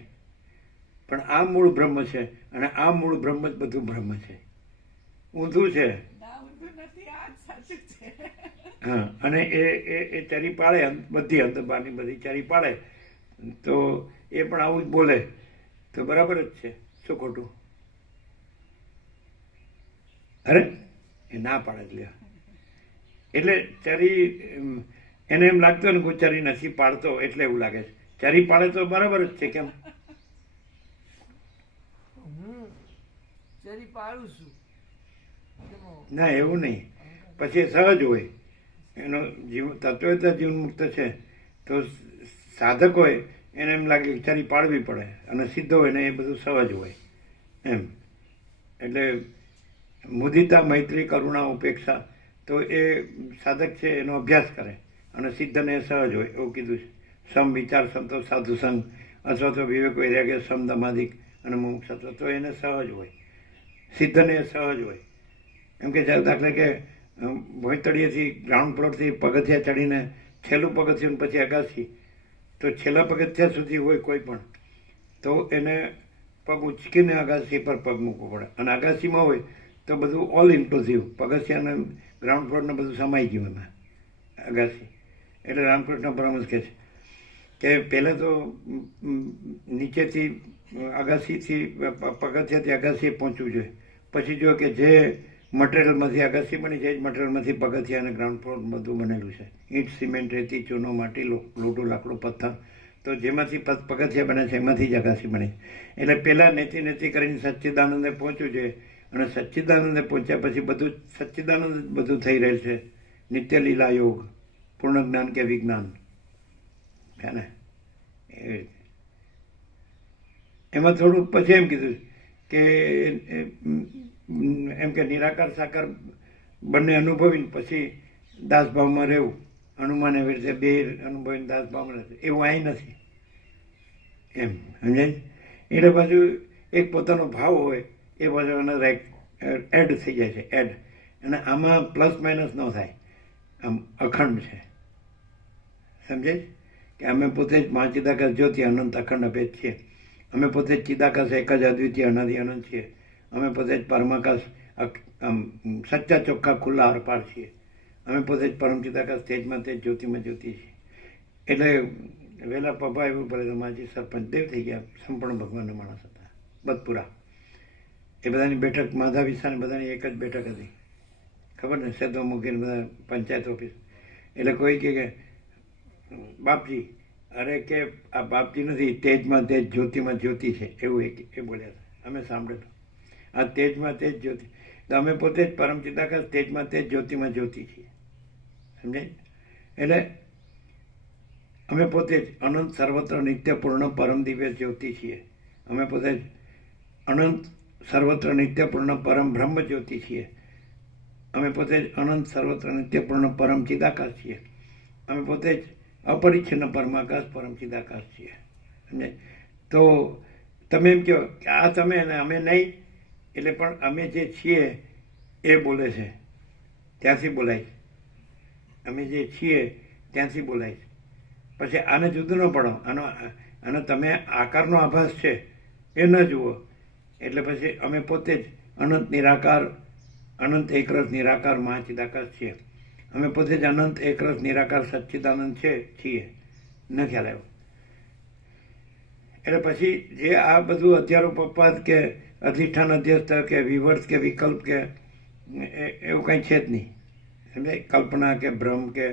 પણ આ મૂળ બ્રહ્મ છે અને આ મૂળ બ્રહ્મ જ બધું બ્રહ્મ છે. ઊંધું છે. ના ઊંધું નથી, આ જ સાચું છે. હા, અને એ ચરી પાડે, બધી અંતરબારની બધી ચરી પાડે તો એ પણ આવું જ બોલે તો બરાબર જ છે. શું ખોટું? અરે એ ના પાડે જ લ્યો. એટલે ચરી એને એમ લાગતું ને કોઈ ચરી નથી પાડતો એટલે એવું લાગે છે. ચરી પાડે તો બરાબર જ છે. કેમ? હું ચરી પાડું છું એમાં ના, એવું નહીં. પછી એ સહજ હોય એનો જીવ તત્વ જીવન મુક્ત છે તો સાધક હોય એને એમ લાગે કે ચરી પાડવી પડે અને સિદ્ધ હોય ને એ બધું સહજ હોય એમ. એટલે મુદિતા, મૈત્રી, કરુણા, ઉપેક્ષા તો એ સાધક છે એનો અભ્યાસ કરે અને સિદ્ધને સહજ હોય એવું કીધું છે. સમ વિચાર, સંતોષ, સાધુ સંગ અથવા તો વિવેક, વૈરાગ્ય, સમ, દમાધિક અને મુમુક્ષત્વ તો એને સહજ હોય. સિદ્ધને સહજ હોય. એમ કે દાખલા કે ભોંયતળિયેથી ગ્રાઉન્ડ ફ્લોરથી પગથિયા ચડીને છેલ્લું પગથિયું પછી અગાસી, તો છેલ્લા પગથિયા સુધી હોય કોઈ પણ તો એને પગ ઉચકીને અગાસી પર પગ મૂકવો પડે. અને અગાસીમાં હોય તો બધું ઓલ ઇન્ક્લુઝિવ, પગથિયાને ગ્રાઉન્ડ ફ્લોરને બધું સમાઈ ગયું એમાં અગાસી. એટલે રામકૃષ્ણ પરમહંસ કહે છે કે પહેલાં તો નીચેથી અગાસીથી પગથિયાથી અગાસીએ પહોંચવું જોઈએ. પછી જો કે જે મટીરિયલમાંથી અગાસી બની છે એ જ મટીરિયલમાંથી પગથિયા અને ગ્રાઉન્ડ ફ્લોર બધું બનેલું છે. ઈંટ, સિમેન્ટ, રેતી, ચૂનો, માટી, લોટું, લાકડું, પથ્થર તો જેમાંથી પગથિયા બને છે એમાંથી જ અગાસી બને છે. એટલે પહેલાં નેતિ કરીને સચ્ચિદાનંદે પહોંચવું જોઈએ અને સચ્ચિદાનંદે પહોંચ્યા પછી બધું સચ્ચિદાનંદ બધું થઈ રહેલ છે. નિત્ય લીલા યોગ, પૂર્ણ જ્ઞાન કે વિજ્ઞાન છે ને એવી રીતે. એમાં થોડુંક પછી એમ કીધું કે એમ કે નિરાકાર સાકાર બંને અનુભવીને પછી દાસભાવમાં રહેવું. હનુમાન એવી રીતે બે અનુભવીને દાસભાવમાં રહેવું એવું અહીં નથી એમ. સમજાય? એટલે પાછું એક પોતાનો ભાવ હોય એ પાછો એના એડ થઈ જાય છે, એડ. અને આમાં પ્લસ માઇનસ ન થાય, આમ અખંડ છે. સમજાય? કે અમે પોતે જ મહાચિદાકાશ જ્યોતિ અનંત અખંડ અભેદ છીએ. અમે પોતે જ ચિદાકાશ એક જ અદ્વિતીય અનાદિ અનંત છીએ. અમે પોતે જ પરમાકાશ સચ્ચા ચોખ્ખા ખુલ્લા હરપાર છીએ. અમે પોતે જ પરમ ચિદાકાશ તેજમાં તેજ જ્યોતિમાં જ્યોતિ છીએ. એટલે વહેલા પપ્પા એવું પડે તો માજી સરપંચ દેવ થઈ ગયા, સંપૂર્ણ ભગવાનના માણસ હતા બદપુરા. એ બધાની બેઠક માધા વિસાની બધાની એક જ બેઠક હતી, ખબર ને? સેદો મૂકીને બધા પંચાયત ઓફિસ. એટલે કોઈ કે બાપજી, અરે કે આ બાપજી નથી, તેજમાં તેજ જ્યોતિમાં જ્યોતિ છે એવું એ બોલ્યા હતા. અમે સાંભળેલું આ તેજમાં તેજ જ્યોતિ. તો અમે પોતે જ પરમ ચિદાકાશ તેજમાં તેજ જ્યોતિમાં જ્યોતિ છીએ. સમજાય? એટલે અમે પોતે જ અનંત સર્વત્ર નિત્યપૂર્ણ પરમ દિવ્ય જ્યોતિ છીએ. અમે પોતે જ અનંત સર્વત્ર નિત્યપૂર્ણ પરમ બ્રહ્મ જ્યોતિ છીએ. અમે પોતે જ અનંત સર્વત્ર નિત્યપૂર્ણ પરમ ચિદાકાશ છીએ. અમે પોતે જ અપરિચ્છિન્ન પરમાકાશ પરમ ચિદાકાશ છીએ. સમજાય? તો તમે એમ કહો કે આ તમે અને અમે નહીં, એટલે પણ અમે જે છીએ એ બોલે છે, ત્યાંથી બોલાય છે. અમે જે છીએ ત્યાંથી બોલાય છે. પછી આને જુદું ન પડો, આનો તમે આકારનો આભાસ છે એ ન જુઓ. એટલે પછી અમે પોતે જ અનંત નિરાકાર, અનંત એકરસ નિરાકાર મહાચિદાકાશ છીએ. અમે પોતે જ અનંત એકરસ નિરાકાર સચ્ચિદાનંદ છીએ. ન ખ્યાલ આવ્યો? એટલે પછી જે આ બધું અત્યારો પપ્પાત કે અધિષ્ઠાન અધ્યસ્થ કે વિવર્ત કે વિકલ્પ કે એવું કંઈ છે જ નહીં. સમજાય? કલ્પના કે ભ્રમ કે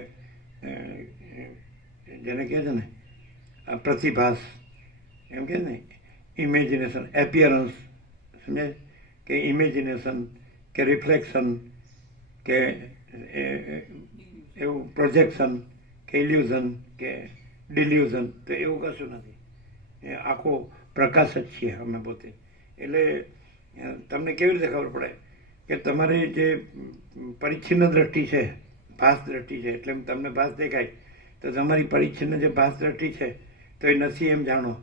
જેને કહે છે ને આ પ્રતિભાસ, એમ કે ને ઇમેજિનેશન, એપિયરન્સ. સમજાય? કે ઇમેજિનેશન કે રિફ્લેક્શન કે એવું પ્રોજેક્શન કે ઇલ્યુઝન કે ડિલ્યુઝન, તો એવું કશું નથી. એ આખો પ્રકાશ જ છીએ અમે પોતે. એટલે તમને કેવી રીતે ખબર પડે કે તમારી જે પરિચ્છિન્ન દ્રષ્ટિ છે, ભાસ દ્રષ્ટિ છે, એટલે તમને ભાસ દેખાય તો તમારી પરિચ્છિન્ન જે ભાસ દ્રષ્ટિ છે તો એ નથી એમ જાણો.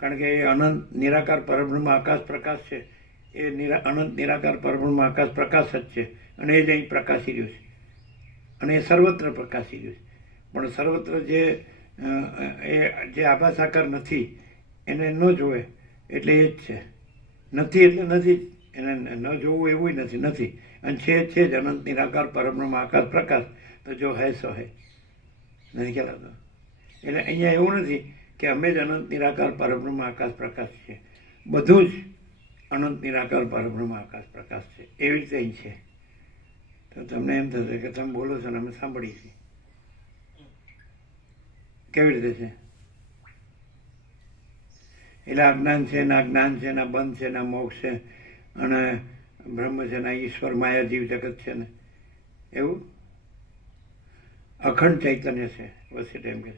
કારણ કે એ અનંત નિરાકાર પરબ્રહ્મ આકાશ પ્રકાશ છે. એ અનંત નિરાકાર પરબ્રહ્મ આકાશ પ્રકાશ જ છે અને એ જ અહીં પ્રકાશી રહ્યું છે અને એ સર્વત્ર પ્રકાશી રહ્યું છે. પણ સર્વત્ર જે આભાસ આકાર નથી એને ન જોવે એટલે એ જ છે. નથી એટલે નથી જ. એને ન જોવું એવું નથી, નથી. અને છે જ અનંત નિરાકાર પરબ્રહ્મ આકાશ પ્રકાશ. તો જો હૈ સો હૈ. નથી ખ્યાલ આવતો? એટલે અહીંયા એવું નથી કે અમે જ અનંત નિરાકાર પરબ્રહ્મ આકાશ પ્રકાશ છે. બધું જ અનંત નિરાકાર પરબ્રહ્મ આકાશ પ્રકાશ છે. એવી રીતે અહીં છે. તો તમને એમ થશે કે તમે બોલો છો ને અમે સાંભળીએ છીએ. કેવી રીતે છે? એટલે આ જ્ઞાન છે ને આ જ્ઞાન છે ને આ બંધ છે ને આ મોક્ષ છે અને બ્રહ્મ છે ને આ ઈશ્વર માયા જીવ જગત છે ને એવું અખંડ ચૈતન્ય છે. વસેટ એમ કે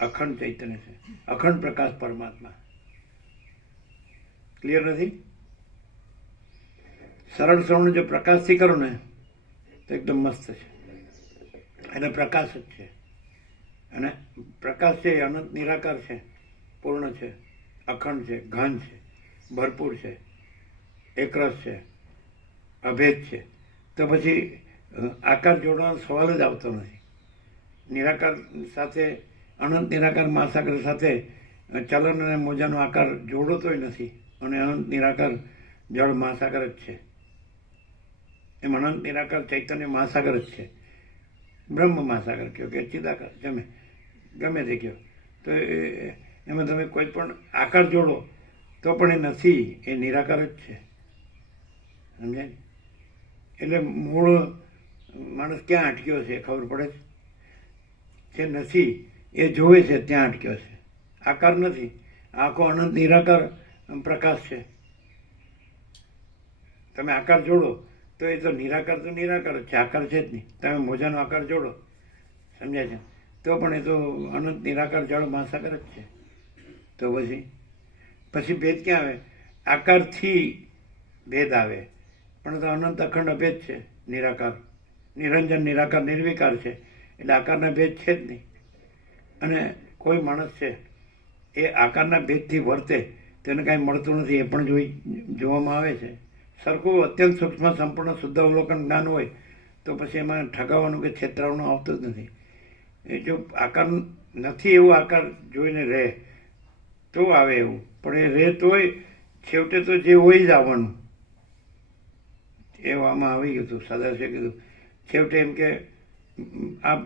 અખંડ ચૈતન્ય છે, અખંડ પ્રકાશ પરમાત્મા. ક્લિયર નથી? સરળ શ્રવણ જો પ્રકાશથી કરો ને તો એકદમ મસ્ત છે. એટલે પ્રકાશ જ છે. અને પ્રકાશ છે એ અનંત નિરાકાર છે, પૂર્ણ છે, અખંડ છે, ઘન છે, ભરપૂર છે, એકરસ છે, અભેદ છે. તો પછી આકાર જોડવાનો સવાલ જ આવતો નથી. નિરાકાર સાથે અનંત નિરાકાર મહાસાગર સાથે ચલન અને મોજાનો આકાર જોડતોય નથી. અને અનંત નિરાકાર જળ મહાસાગર જ છે. એમ અનંત નિરાકાર ચૈતન્ય મહાસાગર જ છે. બ્રહ્મ મહાસાગર કહો કે ચિદાકાર ગમે તે કહો. તો એમાં તમે કોઈ પણ આકાર જોડો તો પણ એ નથી, એ નિરાકાર જ છે. સમજાય? એટલે મૂળ માણસ ક્યાં અટક્યો છે ખબર પડે છે? જે નથી એ જોવે છે ત્યાં અટક્યો છે. આકાર નથી, આખો અનંત નિરાકાર પ્રકાશ છે. તમે આકાર જોડો તો એ તો નિરાકાર જ છે, આકાર છે જ નહીં. તમે મોજાનો આકાર જોડો, સમજાય છે? તો પણ એ તો અનંત નિરાકાર જળ મહાસાગર જ છે. તો પછી ભેદ ક્યાં આવે? આકારથી ભેદ આવે, પણ તો અનંત અખંડ અભેદ છે. નિરાકાર નિરંજન નિરાકાર નિર્વિકાર છે. એટલે આકારના ભેદ છે જ નહીં. અને કોઈ માણસ છે એ આકારના ભેદથી વર્તે તેને કાંઈ મળતું નથી, એ પણ જોવામાં આવે છે. સરખું અત્યંત સૂક્ષ્મ સંપૂર્ણ શુદ્ધ અવલોકન જ્ઞાન હોય તો પછી એમાં ઠગાવવાનું કે છેતરાવાનું આવતું જ નથી. એ જો આકાર નથી એવો આકાર જોઈને રહે તો આવે એવું, પણ એ રહે તોય છેવટે તો જે હોય જ આવવાનું. એવું આમાં આવી ગયું હતું. સદાશિવે કીધું છેવટે એમ કે આ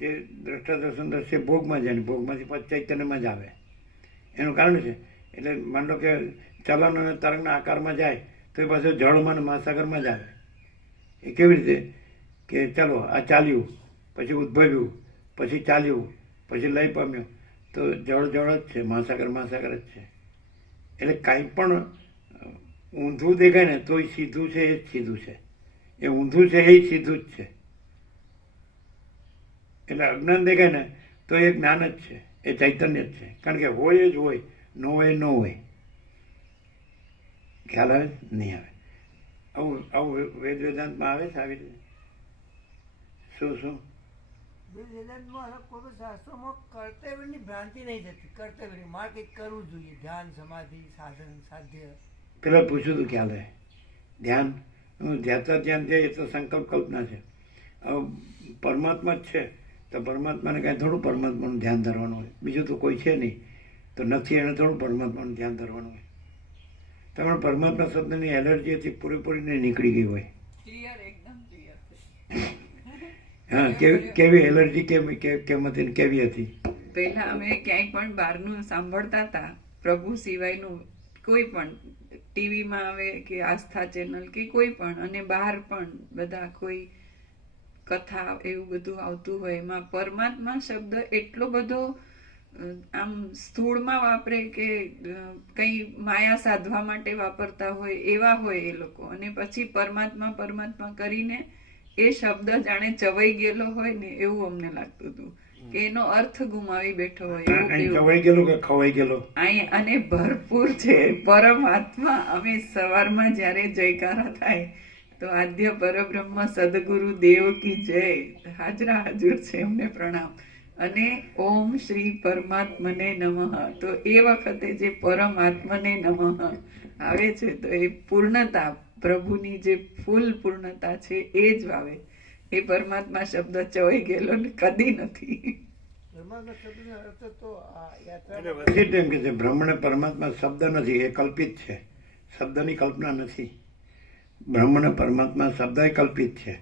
જે દ્રષ્ટાદર્શન દ્રશ્ય ભોગમાં જાય ને ભોગમાંથી પછી ચૈતન્યમાં જ આવે. એનું કારણ છે એટલે માન લો કે ચલન અને તરંગના આકારમાં જાય તો એ પાછું જળમાં અને મહાસાગરમાં જ આવે. એ કેવી રીતે કે ચાલો આ ચાલ્યું, પછી ઉદ્ભવ્યું, પછી ચાલ્યું, પછી લય પામ્યું, તો જળ જ છે, મહાસાગર જ છે. એટલે કાંઈ પણ ઊંધું દેખાય ને તો એ સીધું છે, એ જ સીધું છે. એ ઊંધું છે એ સીધું જ છે. એટલે અજ્ઞાન દેખાય ને તો એ જ્ઞાન જ છે, એ ચૈતન્ય જ છે. કારણ કે હોય જ હોય, ન હોય ન હોય. ખ્યાલ આવે? નહીં આવે. આવું વેદાંતમાં આવે છે આવી રીતે. શું વેદાંતમાં કોઈ શાસ્ત્રોમાં કર્તવ્યની ભ્રાંતિ નહીં થતી. કર્તવ્યની મારે કંઈક કરવું જોઈએ, ધ્યાન, સમાધિ, સાધન, સાધ્ય. પેલા પૂછ્યું હતું ખ્યાલ આવે? ધ્યાન ધ્યાતા ધ્યાન છે એ તો સંકલ્પ કલ્પના છે. હવે પરમાત્મા જ છે તો પરમાત્માને કાંઈ થોડું પરમાત્માનું ધ્યાન ધરવાનું હોય? બીજું તો કોઈ છે નહીં, તો નથી એને થોડું પરમાત્માનું ધ્યાન ધરવાનું હોય? તમારે પરમાત્મા શબ્દની એલર્જી હતી પૂરેપૂરી નીકળી ગઈ હોય. ક્લિયર, એકદમ ક્લિયર. હા, કેવી એલર્જી કેમ હતી, કેવી હતી? પહેલા અમે ક્યાંય પણ બહારનું સાંભળતા હતા, પ્રભુ સિવાયનું કોઈ પણ ટીવીમાં આવે કે આસ્થા ચેનલ કે કોઈ પણ, અને બહાર પણ બધા કોઈ કથા એવું બધું આવતું હોય, એમાં પરમાત્મા શબ્દ એટલો બધો આમ સ્થૂળમાં વાપરે કે કંઈ માયા સાધવા માટે વાપરતા હોય એવા હોય એ લોકો. અને પછી પરમાત્મા કરીને એ શબ્દ જાણે ચવાઈ ગયેલો હોય ને એવું અમને લાગતું હતું કે એનો અર્થ ગુમાવી બેઠો હોય. ચવાઈ ગયેલો કે ખવાઈ ગયેલો? અને ભરપૂર છે પરમાત્મા. અમે સવારમાં જ્યારે જયકારા થાય તો આદ્ય પરબ્રહ્મ સદગુરુ દેવ કી જય, હાજરા હાજર છે, એમને પ્રણામ. અને ઓમ શ્રી પરમાત્મને નમઃ. તો એ વખતે જે પરમાત્મને નમઃ આવે છે તો એ પૂર્ણતા, પ્રભુની જે ફૂલ પૂર્ણતા છે એ જ આવે. એ પરમાત્મા શબ્દ ચવાઈ ગયેલો કદી નથી. પરમાત્મા શબ્દનો અર્થ તો આ એટલે યાત્રા વસીટ એમ કે છે બ્રહ્મ ને પરમાત્મા શબ્દ નથી, એ કલ્પિત છે, શબ્દની કલ્પના નથી. બ્રહ્મ ને પરમાત્મા શબ્દ કલ્પિત છે,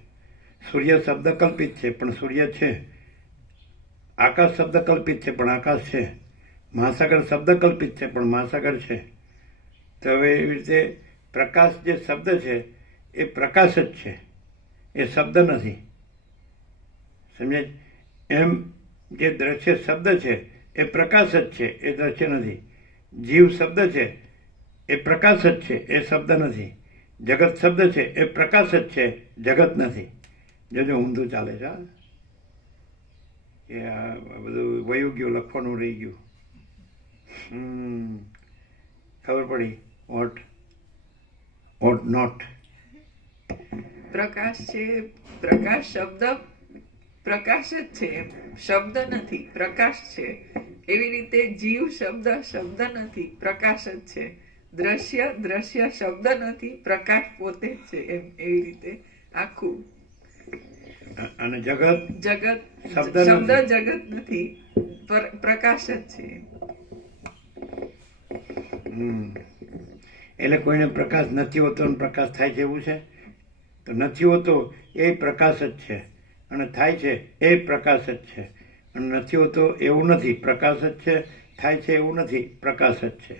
સૂર્ય શબ્દ કલ્પિત છે પણ સૂર્ય છે, આકાશ શબ્દ કલ્પિત છે પણ આકાશ છે, મહાસાગર શબ્દ કલ્પિત છે પણ મહાસાગર છે. તો હવે એવી રીતે પ્રકાશ જે શબ્દ છે એ પ્રકાશ જ છે, એ શબ્દ નથી. સમજાય? એમ જે દ્રશ્ય શબ્દ છે એ પ્રકાશ જ છે, એ દ્રશ્ય નથી. જીવ શબ્દ છે એ પ્રકાશ જ છે, એ શબ્દ નથી. જગત શબ્દ છે એ પ્રકાશ જ છે, જગત નથી. જોજો ઊંધું ચાલે છે. હા, એ આ બધું વયું ગયું, લખવાનું રહી ગયું. ખબર પડી વોટ નોટ. પ્રકાશ છે, પ્રકાશ શબ્દ પ્રકાશ જ છે, શબ્દ નથી, પ્રકાશ છે. એવી રીતે જીવ શબ્દ શબ્દ નથી, પ્રકાશ જ છે. દ્રશ્ય દ્રશ્ય શબ્દ નથી, પ્રકાશ પોતે જ છે. એમ એવી રીતે આખું અને જગત જગત શબ્દ શબ્દ નથી. જગત નથી, પ્રકાશ જ છે. એટલે કોઈને પ્રકાશ નથી હોતો અને પ્રકાશ થાય છે એવું છે? તો નથી હોતો એ પ્રકાશ જ છે, અને થાય છે એ પ્રકાશ જ છે. અને નથી હોતો એવું નથી, પ્રકાશ જ છે, થાય છે એવું નથી, પ્રકાશ જ છે.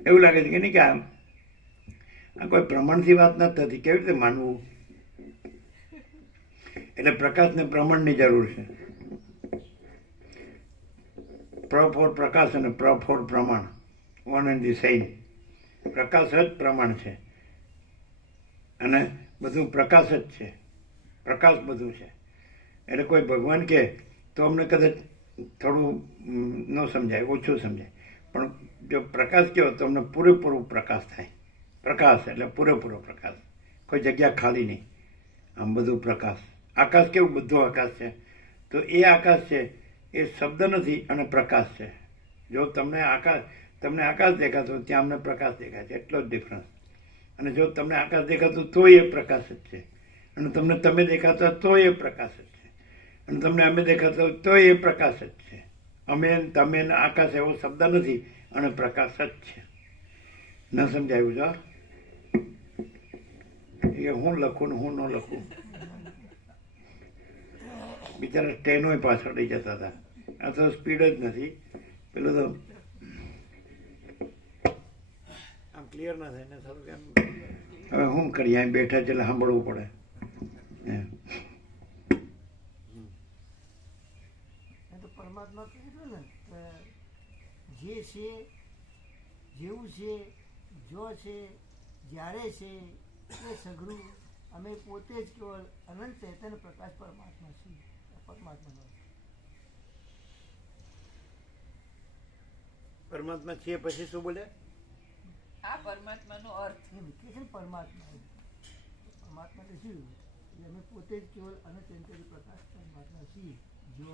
એવું લાગે છે કે નહીં કે આ કોઈ પ્રમાણથી વાત નથી થતી, કેવી રીતે માનવું? એટલે પ્રકાશને પ્રમાણની જરૂર છે. પ્ર ફોર પ્રકાશ અને પ્ર ફોર પ્રમાણ, વન એન્ડ ધી સેમ. પ્રકાશ જ પ્રમાણ છે અને બધું પ્રકાશ જ છે, પ્રકાશ બધું છે. એટલે કોઈ ભગવાન કહે તો અમને કદાચ થોડું ન સમજાય, ઓછું સમજાય, પણ જો પ્રકાશ કહો તો અમને પૂરેપૂરું પ્રકાશ થાય. પ્રકાશ એટલે પૂરેપૂરો પ્રકાશ, કોઈ જગ્યા ખાલી નહીં, આમ બધું પ્રકાશ. આકાશ કેવું? બધું આકાશ છે. તો એ આકાશ છે એ શબ્દ નથી અને પ્રકાશ છે. જો તમને આકાશ દેખાતો ત્યાં અમને પ્રકાશ દેખાય છે, એટલો જ ડિફરન્સ. અને જો તમને આકાશ દેખાતું તો એ પ્રકાશ જ છે, અને તમને તમે દેખાતા તો એ પ્રકાશ જ છે, અને તમને અમે દેખાતા તો એ પ્રકાશ જ છે. અમે તમે ને આકાશ એવો શબ્દ નથી અને પ્રકાશ જ છે. ન સમજાયું છો? એ હું લખું ને હું ન લખું. બિચારા ટ્રેનો પાછળ લઈ જતા હતા. આ તો સ્પીડ જ નથી. પેલું તો આમ ક્લિયર ના થાય ને સારું કેમ. હવે શું કરીએ, અહીં બેઠા છે એટલે સાંભળવું પડે. તો પરમાત્મા કીધું ને કે જે છે, જેવું છે, જો છે, જ્યારે છે એ સઘળું અમે પોતે જ કેવળ અનંત ચૈતન્ય પ્રકાશ પરમાત્મા છીએ. પરમાત્માનો પરમાત્મા છીએ પછી શું બોલે? આ પરમાત્માનો અર્થ એ વિકેશન પરમાત્મા પરમાત્મા એટલે શું? અમે પોતે જ કેવળ અનંત ચૈતન્ય પ્રકાશ પરમાત્મા છીએ. જો